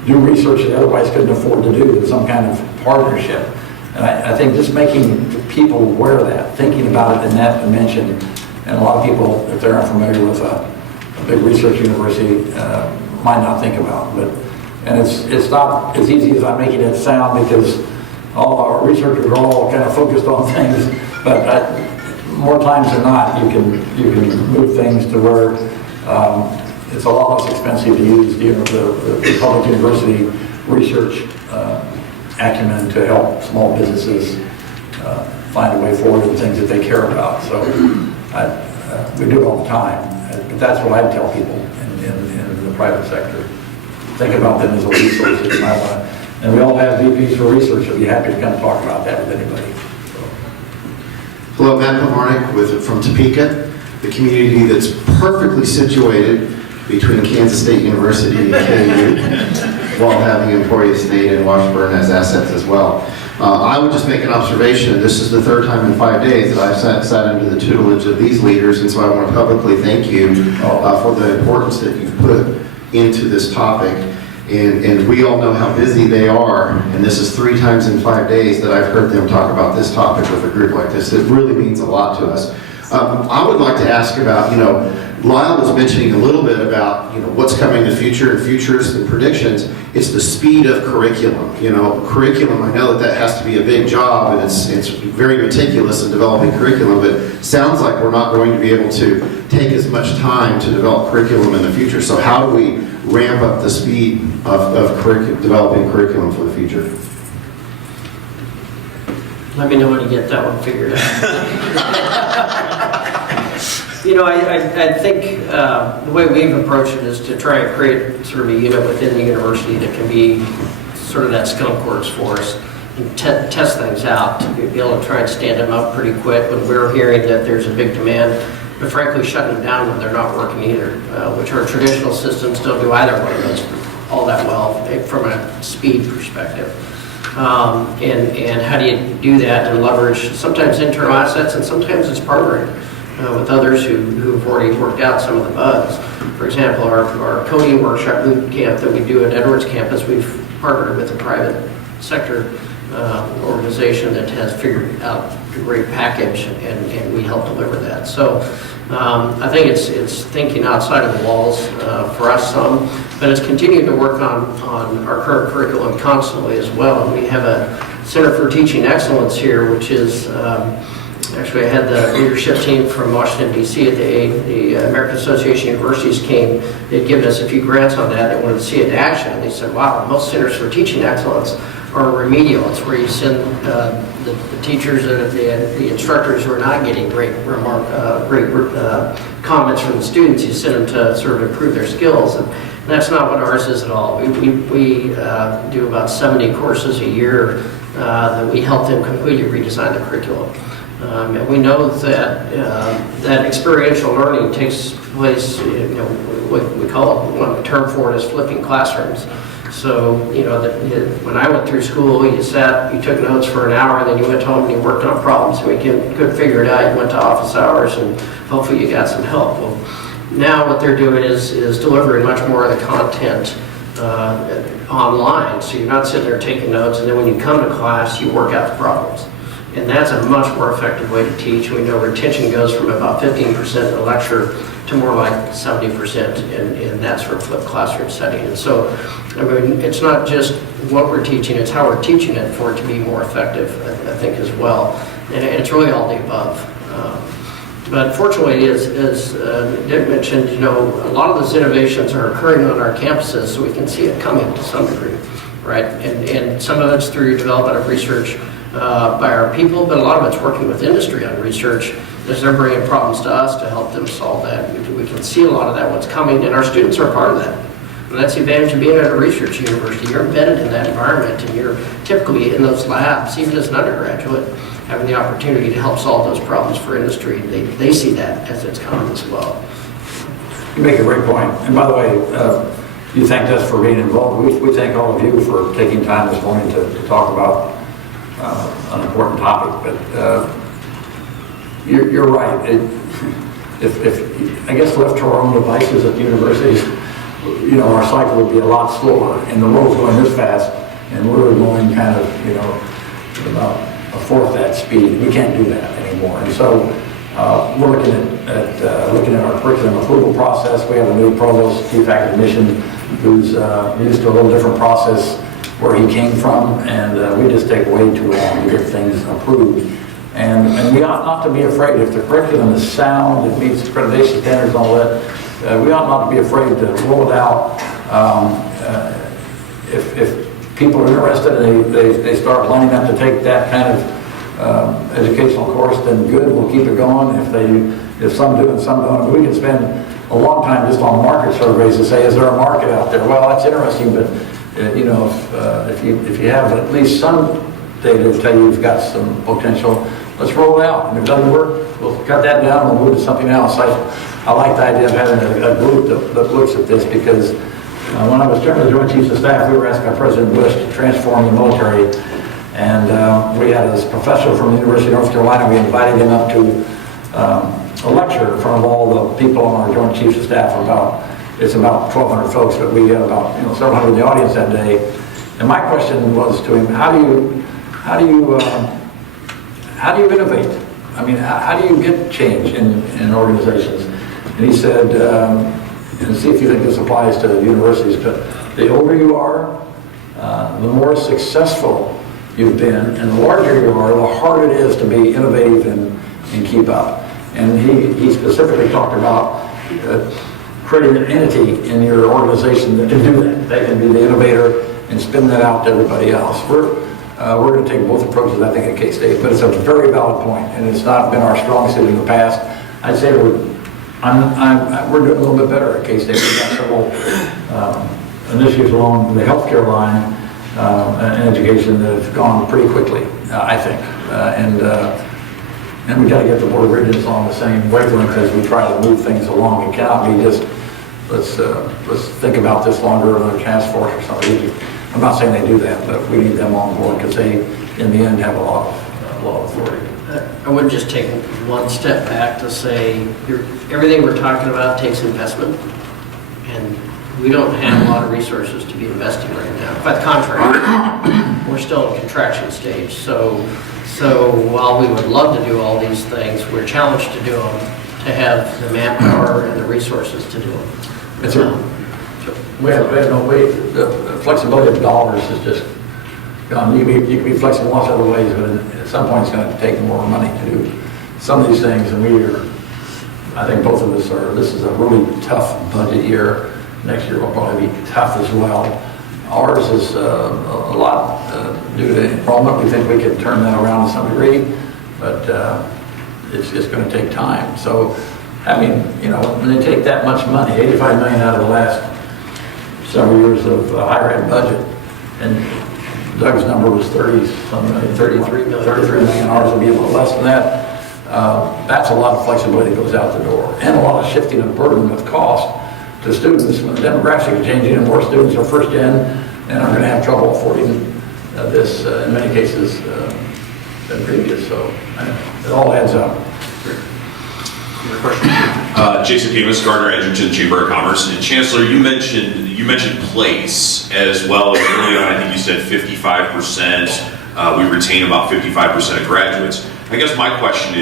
do research they otherwise couldn't afford to do in some kind of partnership. And I think just making people aware of that, thinking about it in that dimension, and a lot of people, if they're unfamiliar with a big research university, might not think about. And it's not as easy as I'm making it sound, because all our researchers are all kind of focused on things, but more times than not, you can move things to where it's a lot less expensive to use the public university research acumen to help small businesses find a way forward in things that they care about. So we do it all the time, but that's what I tell people in the private sector. Think about them as a resource that you might want to. And we all have VPs for research. I'd be happy to come talk about that with anybody. Hello, Matt Pomarnik from Topeka, the community that's perfectly situated between Kansas State University and KU, while having Emporia State and Washburn as assets as well. I would just make an observation. This is the third time in 5 days that I've sat under the tutelage of these leaders, and so I want to publicly thank you for the importance that you've put into this topic. And we all know how busy they are, and this is 3 times in 5 days that I've heard them talk about this topic with a group like this. It really means a lot to us. I would like to ask about, Lyle was mentioning a little bit about, what's coming in the future and futures and predictions. It's the speed of curriculum. Curriculum, I know that has to be a big job, and it's very meticulous in developing curriculum, but it sounds like we're not going to be able to take as much time to develop curriculum in the future. So how do we ramp up the speed of developing curriculum for the future? Let me know when you get that one figured out. I think the way we've approached it is to try and create sort of a unit within the university that can be sort of that skunk works for us and test things out, to be able to try and stand them up pretty quick when we're hearing that there's a big demand. but frankly shutting them down when they're not working either, which our traditional systems don't do either one of those all that well from a speed perspective. And how do you do that and leverage sometimes internal assets, and sometimes it's partnering with others who've already worked out some of the bugs. For example, our coding workshop boot camp that we do at Edwards campus, we've partnered with a private sector organization that has figured out a great package, and we help deliver that. So I think it's thinking outside of the walls for us some, but it's continuing to work on our current curriculum constantly as well. We have a Center for Teaching Excellence here, which is actually, I had the leadership team from Washington, D.C. at the American Association of Universities came. They'd given us a few grants on that. They wanted to see it in action. And they said, wow, most centers for teaching excellence are remedial. It's where you send the teachers, the instructors who are not getting great comments from the students. You send them to sort of improve their skills. And that's not what ours is at all. We do about 70 courses a year that we help them completely redesign the curriculum. And we know that that experiential learning takes place, what we call it, one term for it is flipping classrooms. So, when I went through school, you took notes for an hour, and then you went home and you worked on problems. We could figure it out. You went to office hours, and hopefully you got some help. Well, now what they're doing is delivering much more of the content online. So you're not sitting there taking notes, and then when you come to class, you work out the problems. And that's a much more effective way to teach. We know retention goes from about 15% in a lecture to more like 70% in that sort of flipped classroom setting. And so, it's not just what we're teaching, it's how we're teaching it for it to be more effective, I think, as well. And it's really all the above. But fortunately, as Dick mentioned, a lot of those innovations are occurring on our campuses, so we can see it coming to some degree, right? And some of it's through development of research by our people, but a lot of it's working with industry on research as they're bringing problems to us to help them solve that. We can see a lot of that, what's coming, and our students are a part of that. And that's the advantage of being at a research university. You're embedded in that environment, and you're typically in those labs, even as an undergraduate, having the opportunity to help solve those problems for industry. They see that as it's coming as well. You make a great point. And by the way, you thanked us for being involved. We thank all of you for taking time this morning to talk about an important topic. But you're right. If I guess left to our own devices at the universities, our cycle would be a lot slower, and the world's going this fast, and we're going kind of, about a fourth that speed. We can't do that anymore. And so we're looking at our curriculum approval process. We have a new provost, chief academician, who's used to a little different process where he came from, and we just take way too long to get things approved. And we ought not to be afraid. If the curriculum is sound, it meets accreditation standards and all that, we ought not to be afraid to roll it out. If people are interested and they start lining up to take that kind of educational course, then good, we'll keep it going. If some do and some don't, we can spend a long time just on market surveys to say, is there a market out there? Well, that's interesting, but if you have at least some data to tell you you've got some potential, let's roll it out. And if it doesn't work, we'll cut that down and we'll move to something else. I like the idea of having a group that looks at this, because when I was chairman of the Joint Chiefs of Staff, we were asked by President Bush to transform the military. And we had this professor from the University of North Carolina. We invited him up to a lecture in front of all the people on our Joint Chiefs of Staff. It's about 1,200 folks, but we had about several hundred in the audience that day. And my question was to him: How do you innovate? I mean, how do you get change in organizations? And he said, and see if you think this applies to universities, but the older you are, the more successful you've been, and the larger you are, the harder it is to be innovative and keep up. And he specifically talked about creating an entity in your organization that can do that. They can be the innovator and spin that out to everybody else. We're going to take both approaches, I think, at K-State, but it's a very valid point, and it's not been our strong suit in the past. I'd say we're doing a little bit better at K-State. We've got several initiatives along the healthcare line and education that have gone pretty quickly, I think. And we got to get the board regions on the same wavelength as we try to move things along. It cannot be just, let's think about this longer in a task force or something. I'm not saying they do that, but we need them on board because they, in the end, have a lot of authority. I would just take one step back to say, everything we're talking about takes investment, and we don't have a lot of resources to be investing right now. By the contrary, we're still in contraction stage. So while we would love to do all these things, we're challenged to do them, to have the manpower and the resources to do them. It's we have no way. The flexibility of dollars is just gone. You can be flexible lots of other ways, but at some point it's going to take more money to do some of these things. And I think both of us are. This is a really tough budget year. Next year will probably be tough as well. Ours is a lot due to enrollment. We think we can turn that around to some degree, but it's going to take time. So, I mean, when they take that much money, $85 million out of the last several years of higher ed budget, and Doug's number was 33 million. Ours will be a little less than that. That's a lot of flexibility that goes out the door, and a lot of shifting of burden of cost to students. When the demographics are changing and more students are first in and are going to have trouble affording this in many cases than previous. So it all adds up. Jason Camus, Gardner Edgerton Chamber of Commerce. And Chancellor, you mentioned place as well as early on. I think you said 55%. We retain about 55% of graduates. I guess my question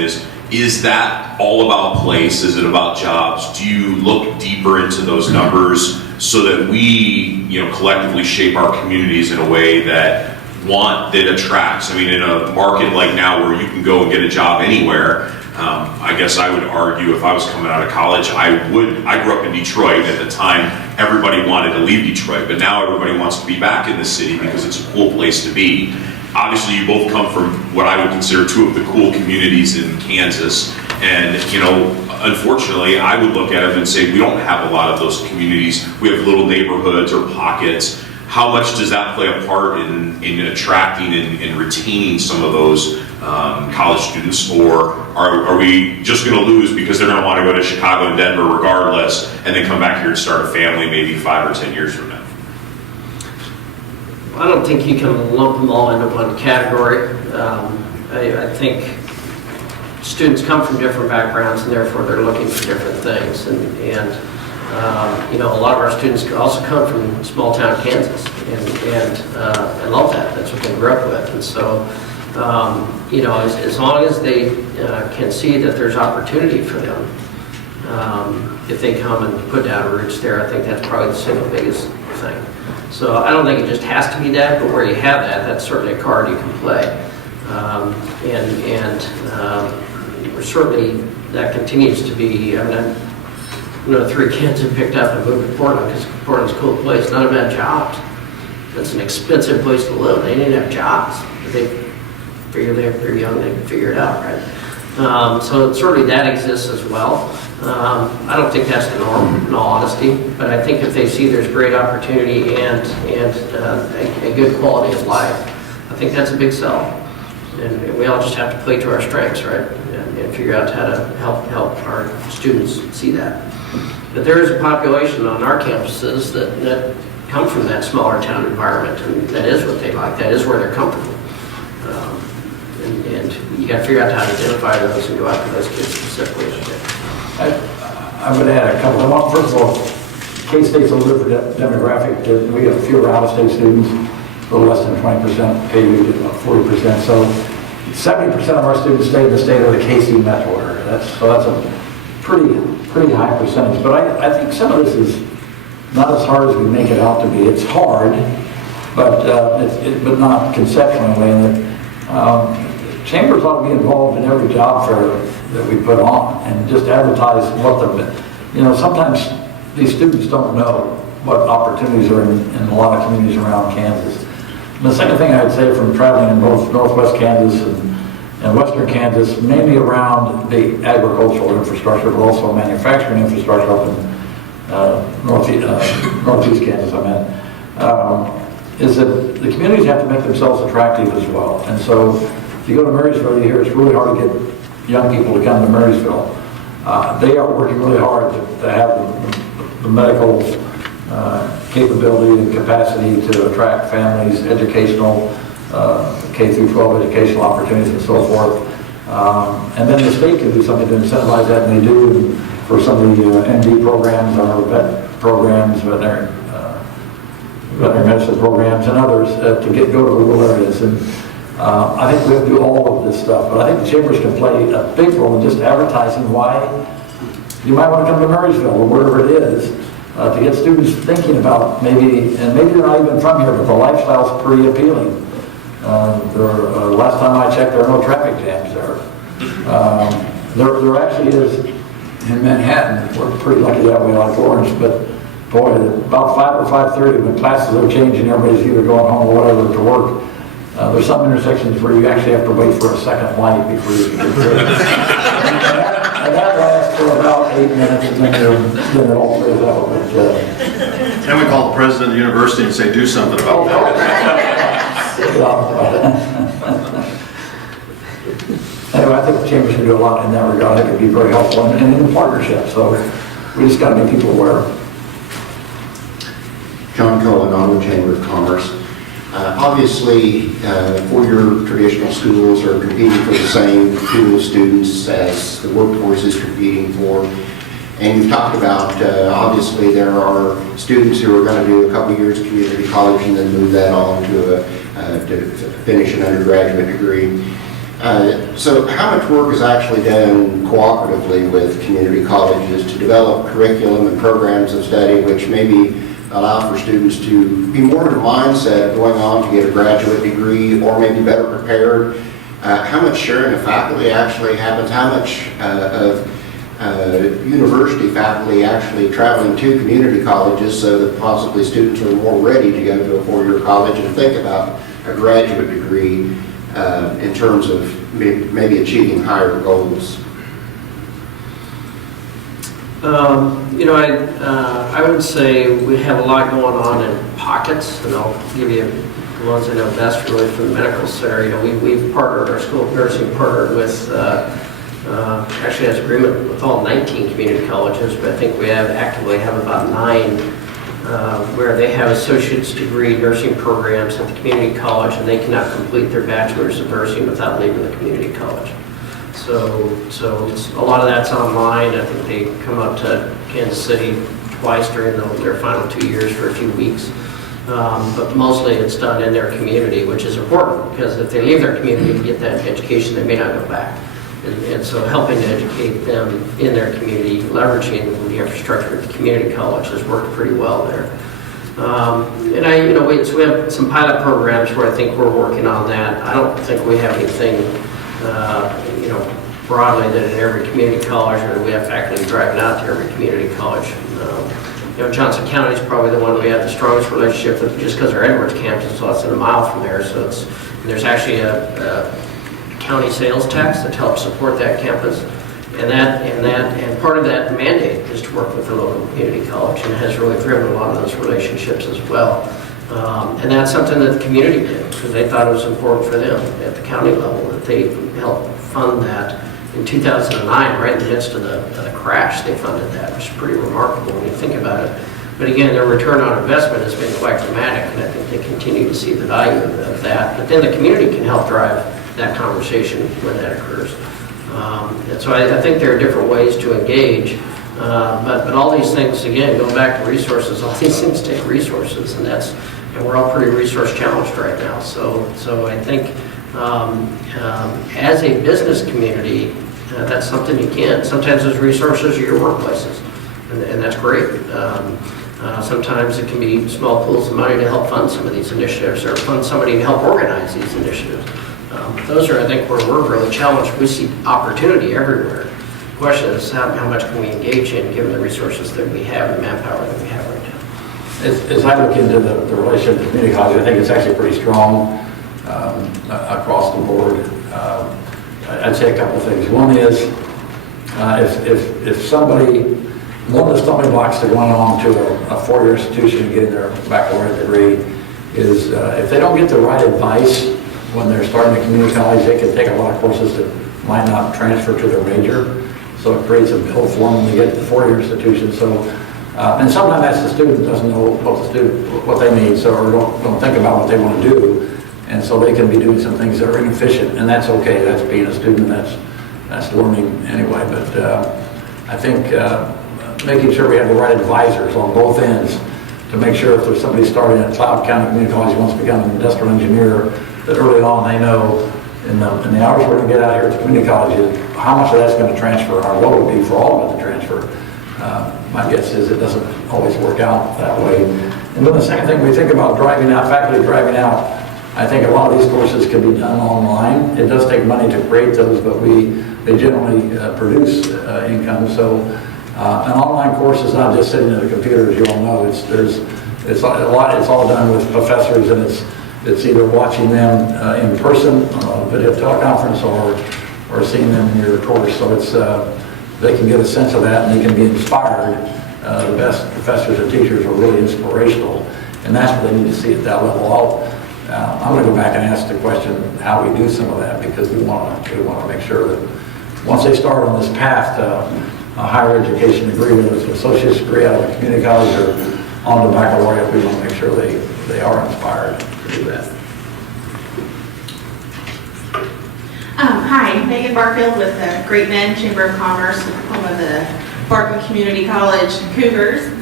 is that all about place? Is it about jobs? Do you look deeper into those numbers so that we, collectively shape our communities in a way that attracts? I mean, in a market like now where you can go and get a job anywhere, I guess I would argue if I was coming out of college, I grew up in Detroit. At the time, everybody wanted to leave Detroit, but now everybody wants to be back in the city because it's a cool place to be. Obviously, you both come from what I would consider two of the cool communities in Kansas. And, unfortunately, I would look at them and say, we don't have a lot of those communities. We have little neighborhoods or pockets. How much does that play a part in attracting and retaining some of those college students? Or are we just going to lose because they're going to want to go to Chicago and Denver regardless and then come back here and start a family maybe 5 or 10 years from now? I don't think you can lump them all into one category. I think students come from different backgrounds and therefore they're looking for different things. And a lot of our students also come from small town Kansas, and I love that. That's what they grew up with. And so, as long as they can see that there's opportunity for them, if they come and put down roots there, I think that's probably the single biggest thing. So I don't think it just has to be that, but where you have that, that's certainly a card you can play. Certainly that continues to be, I know 3 kids have picked up and moved to Portland because Portland's a cool place. None of them have jobs. That's an expensive place to live. They didn't have jobs. But they figure they're young, they can figure it out, right? So certainly that exists as well. I don't think that's the norm, in all honesty, but I think if they see there's great opportunity and a good quality of life, I think that's a big sell. And we all just have to play to our strengths, right? And figure out how to help our students see that. But there is a population on our campuses that come from that smaller town environment, and that is what they like. That is where they're comfortable. And you got to figure out how to identify those and go after those kids specifically. I would add a couple. First of all, K-State's a little different demographic. We have fewer out-of-state students, a little less than 20%. KU is about 40%. So 70% of our students stay in the state of the KC metro area. That's a pretty high percentage. But I think some of this is not as hard as we make it out to be. It's hard, but not conceptually. And chambers ought to be involved in every job fair that we put on and just advertise what sometimes these students don't know what opportunities are in a lot of communities around Kansas. And the second thing I'd say from traveling in both northwest Kansas and western Kansas, mainly around the agricultural infrastructure, but also manufacturing infrastructure up in northeast Kansas, is that the communities have to make themselves attractive as well. And so if you go to Marysville, you hear it's really hard to get young people to come to Marysville. They are working really hard to have the medical capability and capacity to attract families, educational, K through 12 educational opportunities and so forth. And then the state can do something to incentivize that, and they do for some of the MD programs or vet programs, veterinary medicine programs and others to go to rural areas. And I think we have to do all of this stuff, but I think the chambers can play a big role in just advertising why you might want to come to Marysville or wherever it is to get students thinking about maybe you're not even from here, but the lifestyle's pretty appealing. Last time I checked, there are no traffic jams there. There actually is in Manhattan. We're pretty lucky that way, like Orange, but boy, about 5 or 5:30 when classes are changing, everybody's either going home or whatever to work. There's some intersections where you actually have to wait for a second light before you can get through. And that lasts for about 8 minutes, and then it all clears out. Then we call the president of the university and say, do something about that. Anyway, I think the chambers can do a lot in that regard. I think it'd be very helpful and in partnership. So we just got to make people aware. John Cullen, Chamber of Commerce. Obviously, four-year traditional schools are competing for the same pool of students as the workforce is competing for. And you've talked about, obviously, there are students who are going to do a couple years of community college and then move that on to finish an undergraduate degree. So how much work is actually done cooperatively with community colleges to develop curriculum and programs of study which maybe allow for students to be more in a mindset of going on to get a graduate degree or maybe better prepared? How much sharing of faculty actually happens? How much of university faculty actually traveling to community colleges so that possibly students are more ready to go to a four-year college and think about a graduate degree in terms of maybe achieving higher goals? I would say we have a lot going on in pockets, and I'll give you the ones I know best really from the medical center. We've partnered, our School of Nursing partnered with, actually has agreement with all 19 community colleges, but I think we actively have about 9 where they have associate's degree nursing programs at the community college, and they cannot complete their bachelor's of nursing without leaving the community college. So it's, a lot of that's online. I think they come up to Kansas City twice during their final 2 years for a few weeks. But mostly it's done in their community, which is important because if they leave their community to get that education, they may not go back. And so helping to educate them in their community, leveraging the infrastructure at the community college has worked pretty well there. So we have some pilot programs where I think we're working on that. I don't think we have anything, broadly that in every community college, or we have faculty driving out to every community college. Johnson County is probably the one we have the strongest relationship with, just because our Edwards campus is less than a mile from there. So there's actually a county sales tax that helps support that campus, and part of that mandate is to work with the local community college, and it has really driven a lot of those relationships as well. And that's something that the community did because they thought it was important for them at the county level that they helped fund that. In 2009, right in the midst of the crash, they funded that, which is pretty remarkable when you think about it. But again, their return on investment has been quite dramatic, and I think they continue to see the value of that. But then the community can help drive that conversation when that occurs. And so I think there are different ways to engage. But all these things, again, going back to resources, all these things take resources, and we're all pretty resource challenged right now. So I think as a business community, that's something you can. Sometimes those resources are your workplaces, and that's great. Sometimes it can be small pools of money to help fund some of these initiatives or fund somebody to help organize these initiatives. Those are, I think, where we're really challenged. We see opportunity everywhere. The question is how much can we engage in given the resources that we have and manpower that we have right now. As I look into the relationship with community college, I think it's actually pretty strong across the board. I'd say a couple of things. One is if somebody, one of the stumbling blocks to going on to a four-year institution and getting their baccalaureate degree is if they don't get the right advice when they're starting a community college, they can take a lot of courses that might not transfer to their major. So it creates a bill for them when they get to the four-year institution. So, and sometimes that's the student doesn't know what they need, so or don't think about what they want to do. And so they can be doing some things that are inefficient, and that's okay. That's being a student, that's learning anyway. But I think making sure we have the right advisors on both ends to make sure if there's somebody starting at Cloud County Community College who wants to become an industrial engineer, that early on they know in the hours we're going to get out here at the community colleges, how much of that's going to transfer, or what would be for all of it to transfer. My guess is it doesn't always work out that way. And then the second thing, we think about driving out, faculty driving out, I think a lot of these courses can be done online. It does take money to create those, but they generally produce income. So an online course is not just sitting at a computer, as you all know. It's all done with professors, and it's either watching them in person on a video teleconference or seeing them in your course. So it's they can get a sense of that, and they can be inspired. The best professors and teachers are really inspirational, and that's what they need to see at that level. I'm going to go back and ask the question how we do some of that, because we want to make sure that once they start on this path to a higher education degree, whether it's an associate's degree out of a community college or on to baccalaureate, we want to make sure they are inspired to do that. Hi, Megan Barfield with the Great Men Chamber of Commerce, home of the Barton Community College Cougars.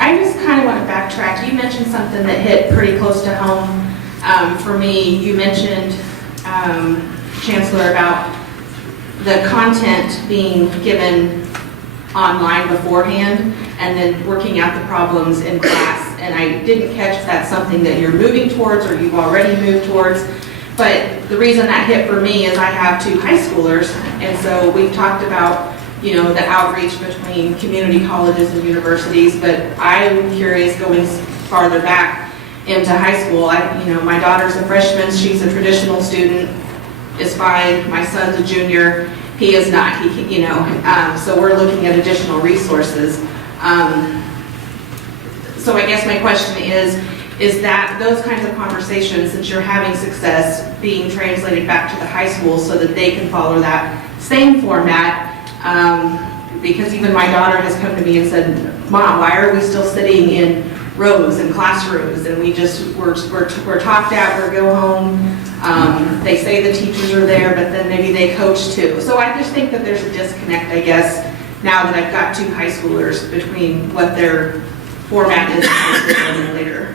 I just kind of want to backtrack. You mentioned something that hit pretty close to home for me. You mentioned, Chancellor, about the content being given online beforehand and then working out the problems in class. And I didn't catch if that's something that you're moving towards or you've already moved towards. But the reason that hit for me is I have two high schoolers, and so we've talked about, you know, the outreach between community colleges and universities, but I'm curious going farther back into high school. My daughter's a freshman, she's a traditional student, is fine. My son's a junior, he is not. So we're looking at additional resources. So I guess my question is that those kinds of conversations, since you're having success, being translated back to the high school so that they can follow that same format. Because even my daughter has come to me and said, Mom, why are we still sitting in rows and classrooms? And we're talked at, we go home. They say the teachers are there, but then maybe they coach too. So I just think that there's a disconnect, I guess, now that I've got two high schoolers between what their format is in high school and later.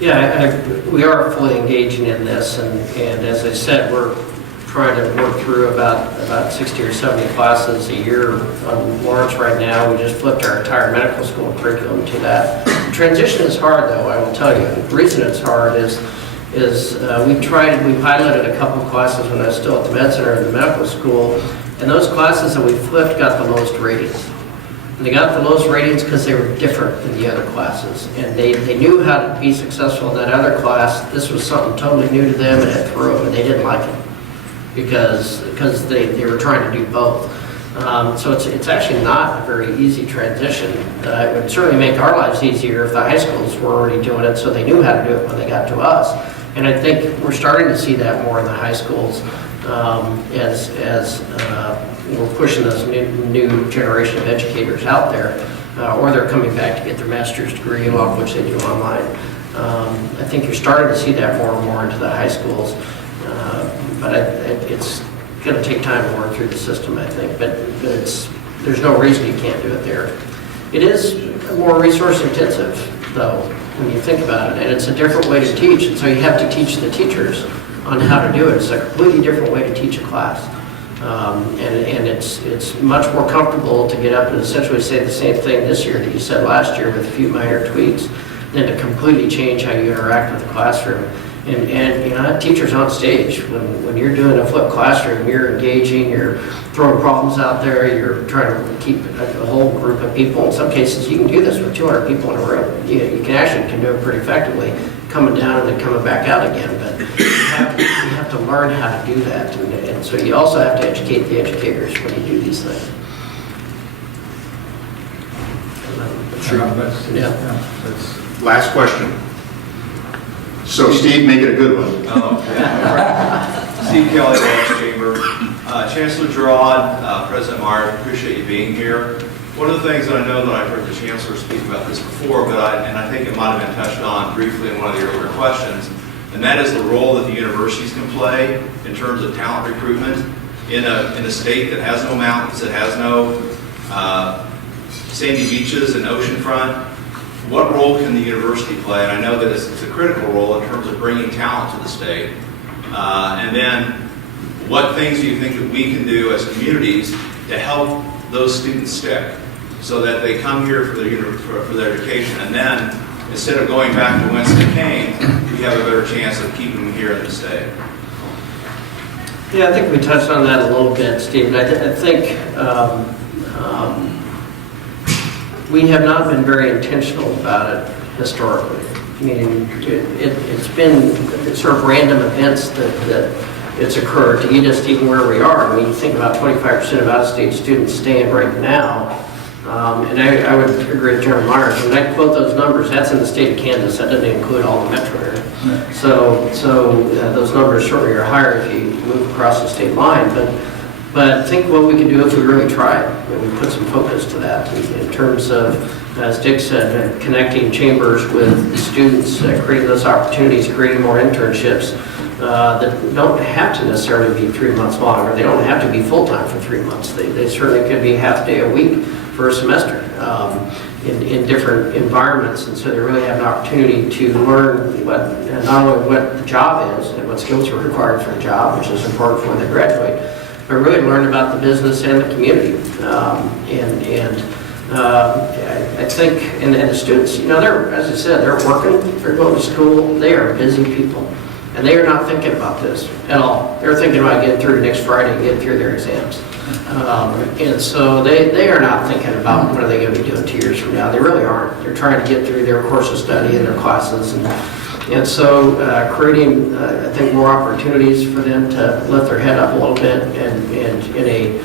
Yeah, we are fully engaging in this, and as I said, we're trying to work through about 60 or 70 classes a year on Lawrence right now. We just flipped our entire medical school curriculum to that. The transition is hard, though, I will tell you. The reason it's hard is we've piloted a couple of classes when I was still at the med center in the medical school, and those classes that we flipped got the lowest ratings. And they got the lowest ratings because they were different than the other classes. And they knew how to be successful in that other class. This was something totally new to them, and it threw them, and they didn't like it because they were trying to do both. So it's actually not a very easy transition. It would certainly make our lives easier if the high schools were already doing it so they knew how to do it when they got to us. And I think we're starting to see that more in the high schools as we're pushing this new generation of educators out there, or they're coming back to get their master's degree, a lot of which they do online. I think you're starting to see that more and more into the high schools, but it's going to take time to work through the system, I think. But there's no reason you can't do it there. It is more resource intensive, though, when you think about it, and it's a different way to teach, and so you have to teach the teachers on how to do it. It's a completely different way to teach a class. And it's much more comfortable to get up and essentially say the same thing this year that you said last year with a few minor tweaks than to completely change how you interact with the classroom. And teachers on stage, when you're doing a flipped classroom, you're engaging, you're throwing problems out there, you're trying to keep a whole group of people. In some cases, you can do this with 200 people in a room. You can do it pretty effectively, coming down and then coming back out again. But you have to learn how to do that. And so you also have to educate the educators when you do these things. Last question. So Steve, make it a good one. Steve Kelly, Lawrence Chamber. Chancellor Girod, President Meyer, appreciate you being here. One of the things that I know that I've heard the Chancellor speak about this before, and I think it might have been touched on briefly in one of the earlier questions, and that is the role that the universities can play in terms of talent recruitment in a state that has no mountains, that has no sandy beaches and oceanfront. What role can the university play? And I know that it's a critical role in terms of bringing talent to the state. And then, what things do you think that we can do as communities to help those students stick so that they come here for their education, and then instead of going back to whence they came, we have a better chance of keeping them here in the state? Yeah, I think we touched on that a little bit, Stephen. I think we have not been very intentional about it historically. I mean, it's been sort of random events that it's occurred to get us to even where we are. I mean, you think about 25% of out-of-state students staying right now, and I would agree with Chairman Myers. When I quote those numbers, that's in the state of Kansas. That doesn't include all the metro area. So those numbers certainly are higher if you move across the state line. But think what we can do if we really try and we put some focus to that in terms of, as Dick said, connecting chambers with students, creating those opportunities, creating more internships that don't have to necessarily be 3 months long, or they don't have to be full-time for 3 months. They certainly could be half a day a week for a semester in different environments. And so they really have an opportunity to learn not only what the job is and what skills are required for the job, which is important for when they graduate, but really learn about the business and the community. I think, and the students, you know, as I said, they're working, they're going to school, they are busy people. And they are not thinking about this at all. They're thinking about getting through next Friday and getting through their exams. And so they are not thinking about what are they going to be doing 2 years from now. They really aren't. They're trying to get through their course of study and their classes. And so creating, I think, more opportunities for them to lift their head up a little bit and in a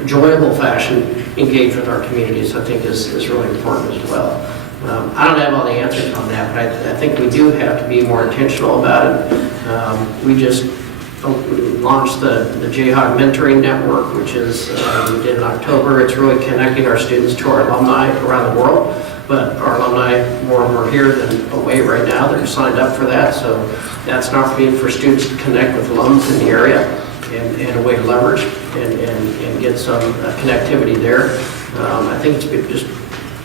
enjoyable fashion engage with our communities, I think is really important as well. I don't have all the answers on that, but I think we do have to be more intentional about it. We just launched the Jihad Mentoring Network, which is we did in October. It's really connecting our students to our alumni around the world. But our alumni more and more here than away right now. They're signed up for that, so that's an opportunity for students to connect with alums in the area and a way to leverage and get some connectivity there. I think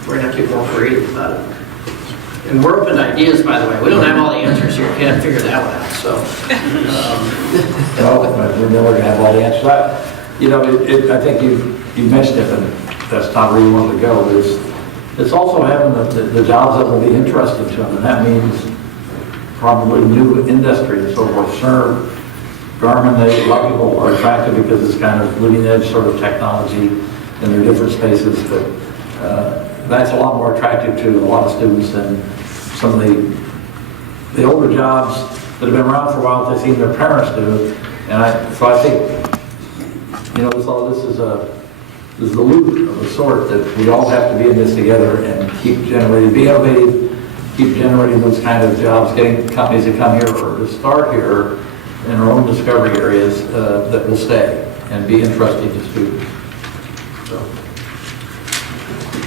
we're going to have to be more creative about it. And we're open to ideas, by the way. We don't have all the answers here. We can't figure that one out. So, we're never going to have all the answers. I think you mentioned it, and that's not where you want to go. It's also having the jobs that will be interesting to them, and that means probably new industry and so forth. Sure, Garmin, a lot of people are attracted because it's kind of leading edge sort of technology in their different spaces, but that's a lot more attractive to a lot of students than some of the older jobs that have been around for a while that they've seen their parents do. And so I think, this is the loop of the sort that we all have to be in this together and keep generating, be innovative, keep generating those kind of jobs, getting companies to come here or to start here in our own discovery areas that will stay and be interesting to students. So.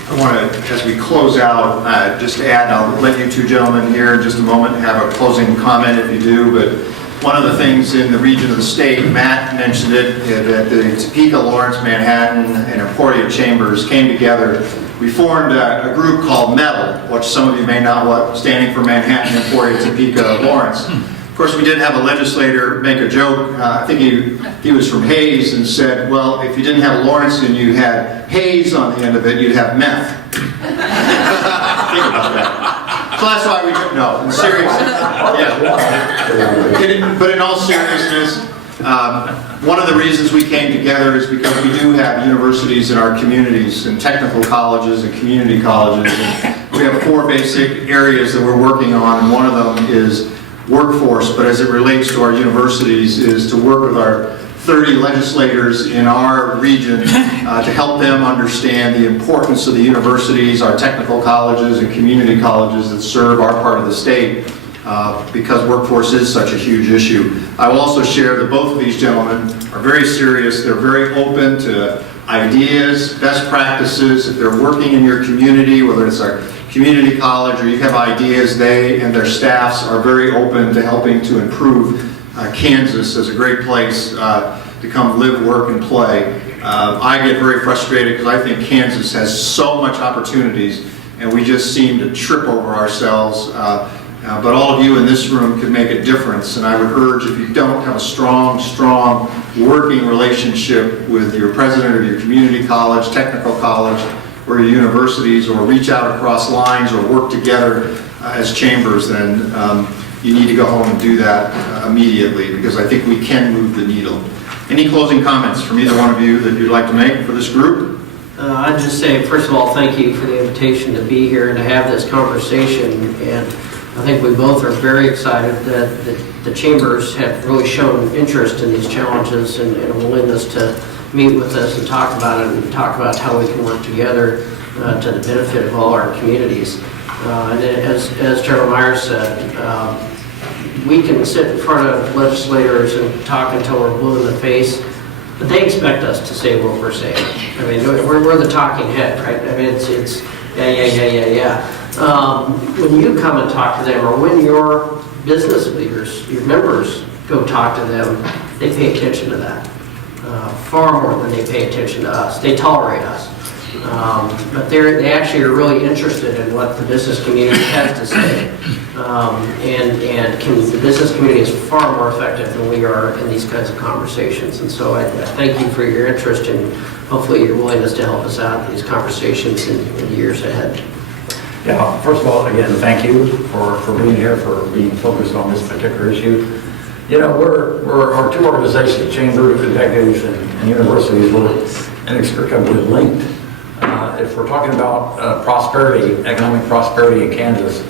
I want to, as we close out, just to add, I'll let you two gentlemen here in just a moment have a closing comment if you do, but one of the things in the region of the state, Matt mentioned it, that the Topeka, Lawrence, Manhattan, and Emporia chambers came together. We formed a group called METAL, which some of you may know what, standing for Manhattan, Emporia, Topeka, Lawrence. Of course, we did have a legislator make a joke. I think he was from Hayes and said, well, if you didn't have Lawrence and you had Hayes on the end of it, you'd have meth. Think about that. So that's why we no, in seriousness. Yeah. But in all seriousness, one of the reasons we came together is because we do have universities in our communities and technical colleges and community colleges. And we have 4 basic areas that we're working on, and one of them is workforce, but as it relates to our universities is to work with our 30 legislators in our region to help them understand the importance of the universities, our technical colleges and community colleges that serve our part of the state. because workforce is such a huge issue. I will also share that both of these gentlemen are very serious. They're very open to ideas, best practices. If they're working in your community, whether it's our community college or you have ideas, they and their staffs are very open to helping to improve Kansas as a great place to come live, work, and play. I get very frustrated because I think Kansas has so much opportunities and we just seem to trip over ourselves. But all of you in this room could make a difference, and I would urge, if you don't have a strong working relationship with your president of your community college, technical college, or your universities, or reach out across lines or work together as chambers, then you need to go home and do that immediately, because I think we can move the needle. Any closing comments from either one of you that you'd like to make for this group? I'd just say, first of all, thank you for the invitation to be here and to have this conversation. And I think we both are very excited that the chambers have really shown interest in these challenges and a willingness to meet with us and talk about it and talk about how we can work together to the benefit of all our communities. And as Chairman Myers said, we can sit in front of legislators and talk until we're blue in the face, but they expect us to say what we're saying. I mean, we're the talking head, right? I mean, it's yeah. When you come and talk to them, or when your business leaders, your members, go talk to them, they pay attention to that far more than they pay attention to us. They tolerate us, but they actually are really interested in what the business community has to say. The business community is far more effective than we are in these kinds of conversations. And so I thank you for your interest and hopefully your willingness to help us out in these conversations in the years ahead. Yeah, first of all, again, thank you for being here, for being focused on this particular issue. You know, we're our two organizations, Chamber of Executives and universities, we're inextricably linked. If we're talking about prosperity, economic prosperity in Kansas,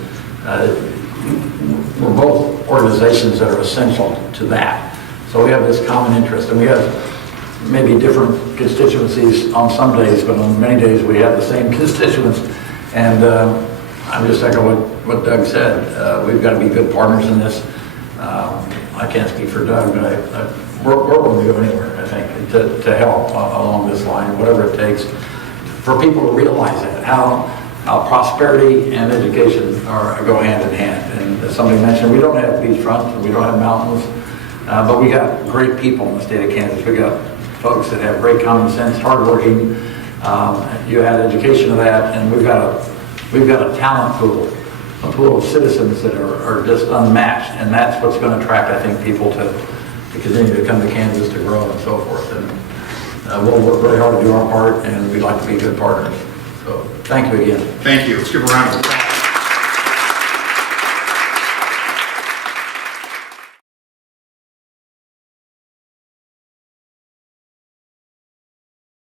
we're both organizations that are essential to that. So we have this common interest, and we have maybe different constituencies on some days, but on many days we have the same constituents. And I'm just echoing what Doug said. We've got to be good partners in this. I can't speak for Doug, but we're willing to go anywhere, I think, to help along this line, whatever it takes, for people to realize that, how prosperity and education go hand in hand. And as somebody mentioned, we don't have beachfronts, and we don't have mountains, but we got great people in the state of Kansas. We got folks that have great common sense, hardworking. You add education to that, and we've got a talent pool, a pool of citizens that are just unmatched, and that's what's going to attract, I think, people to continue to come to Kansas to grow and so forth. And we'll work very hard to do our part, and we'd like to be good partners. So thank you again. Thank you. Let's give a round of applause.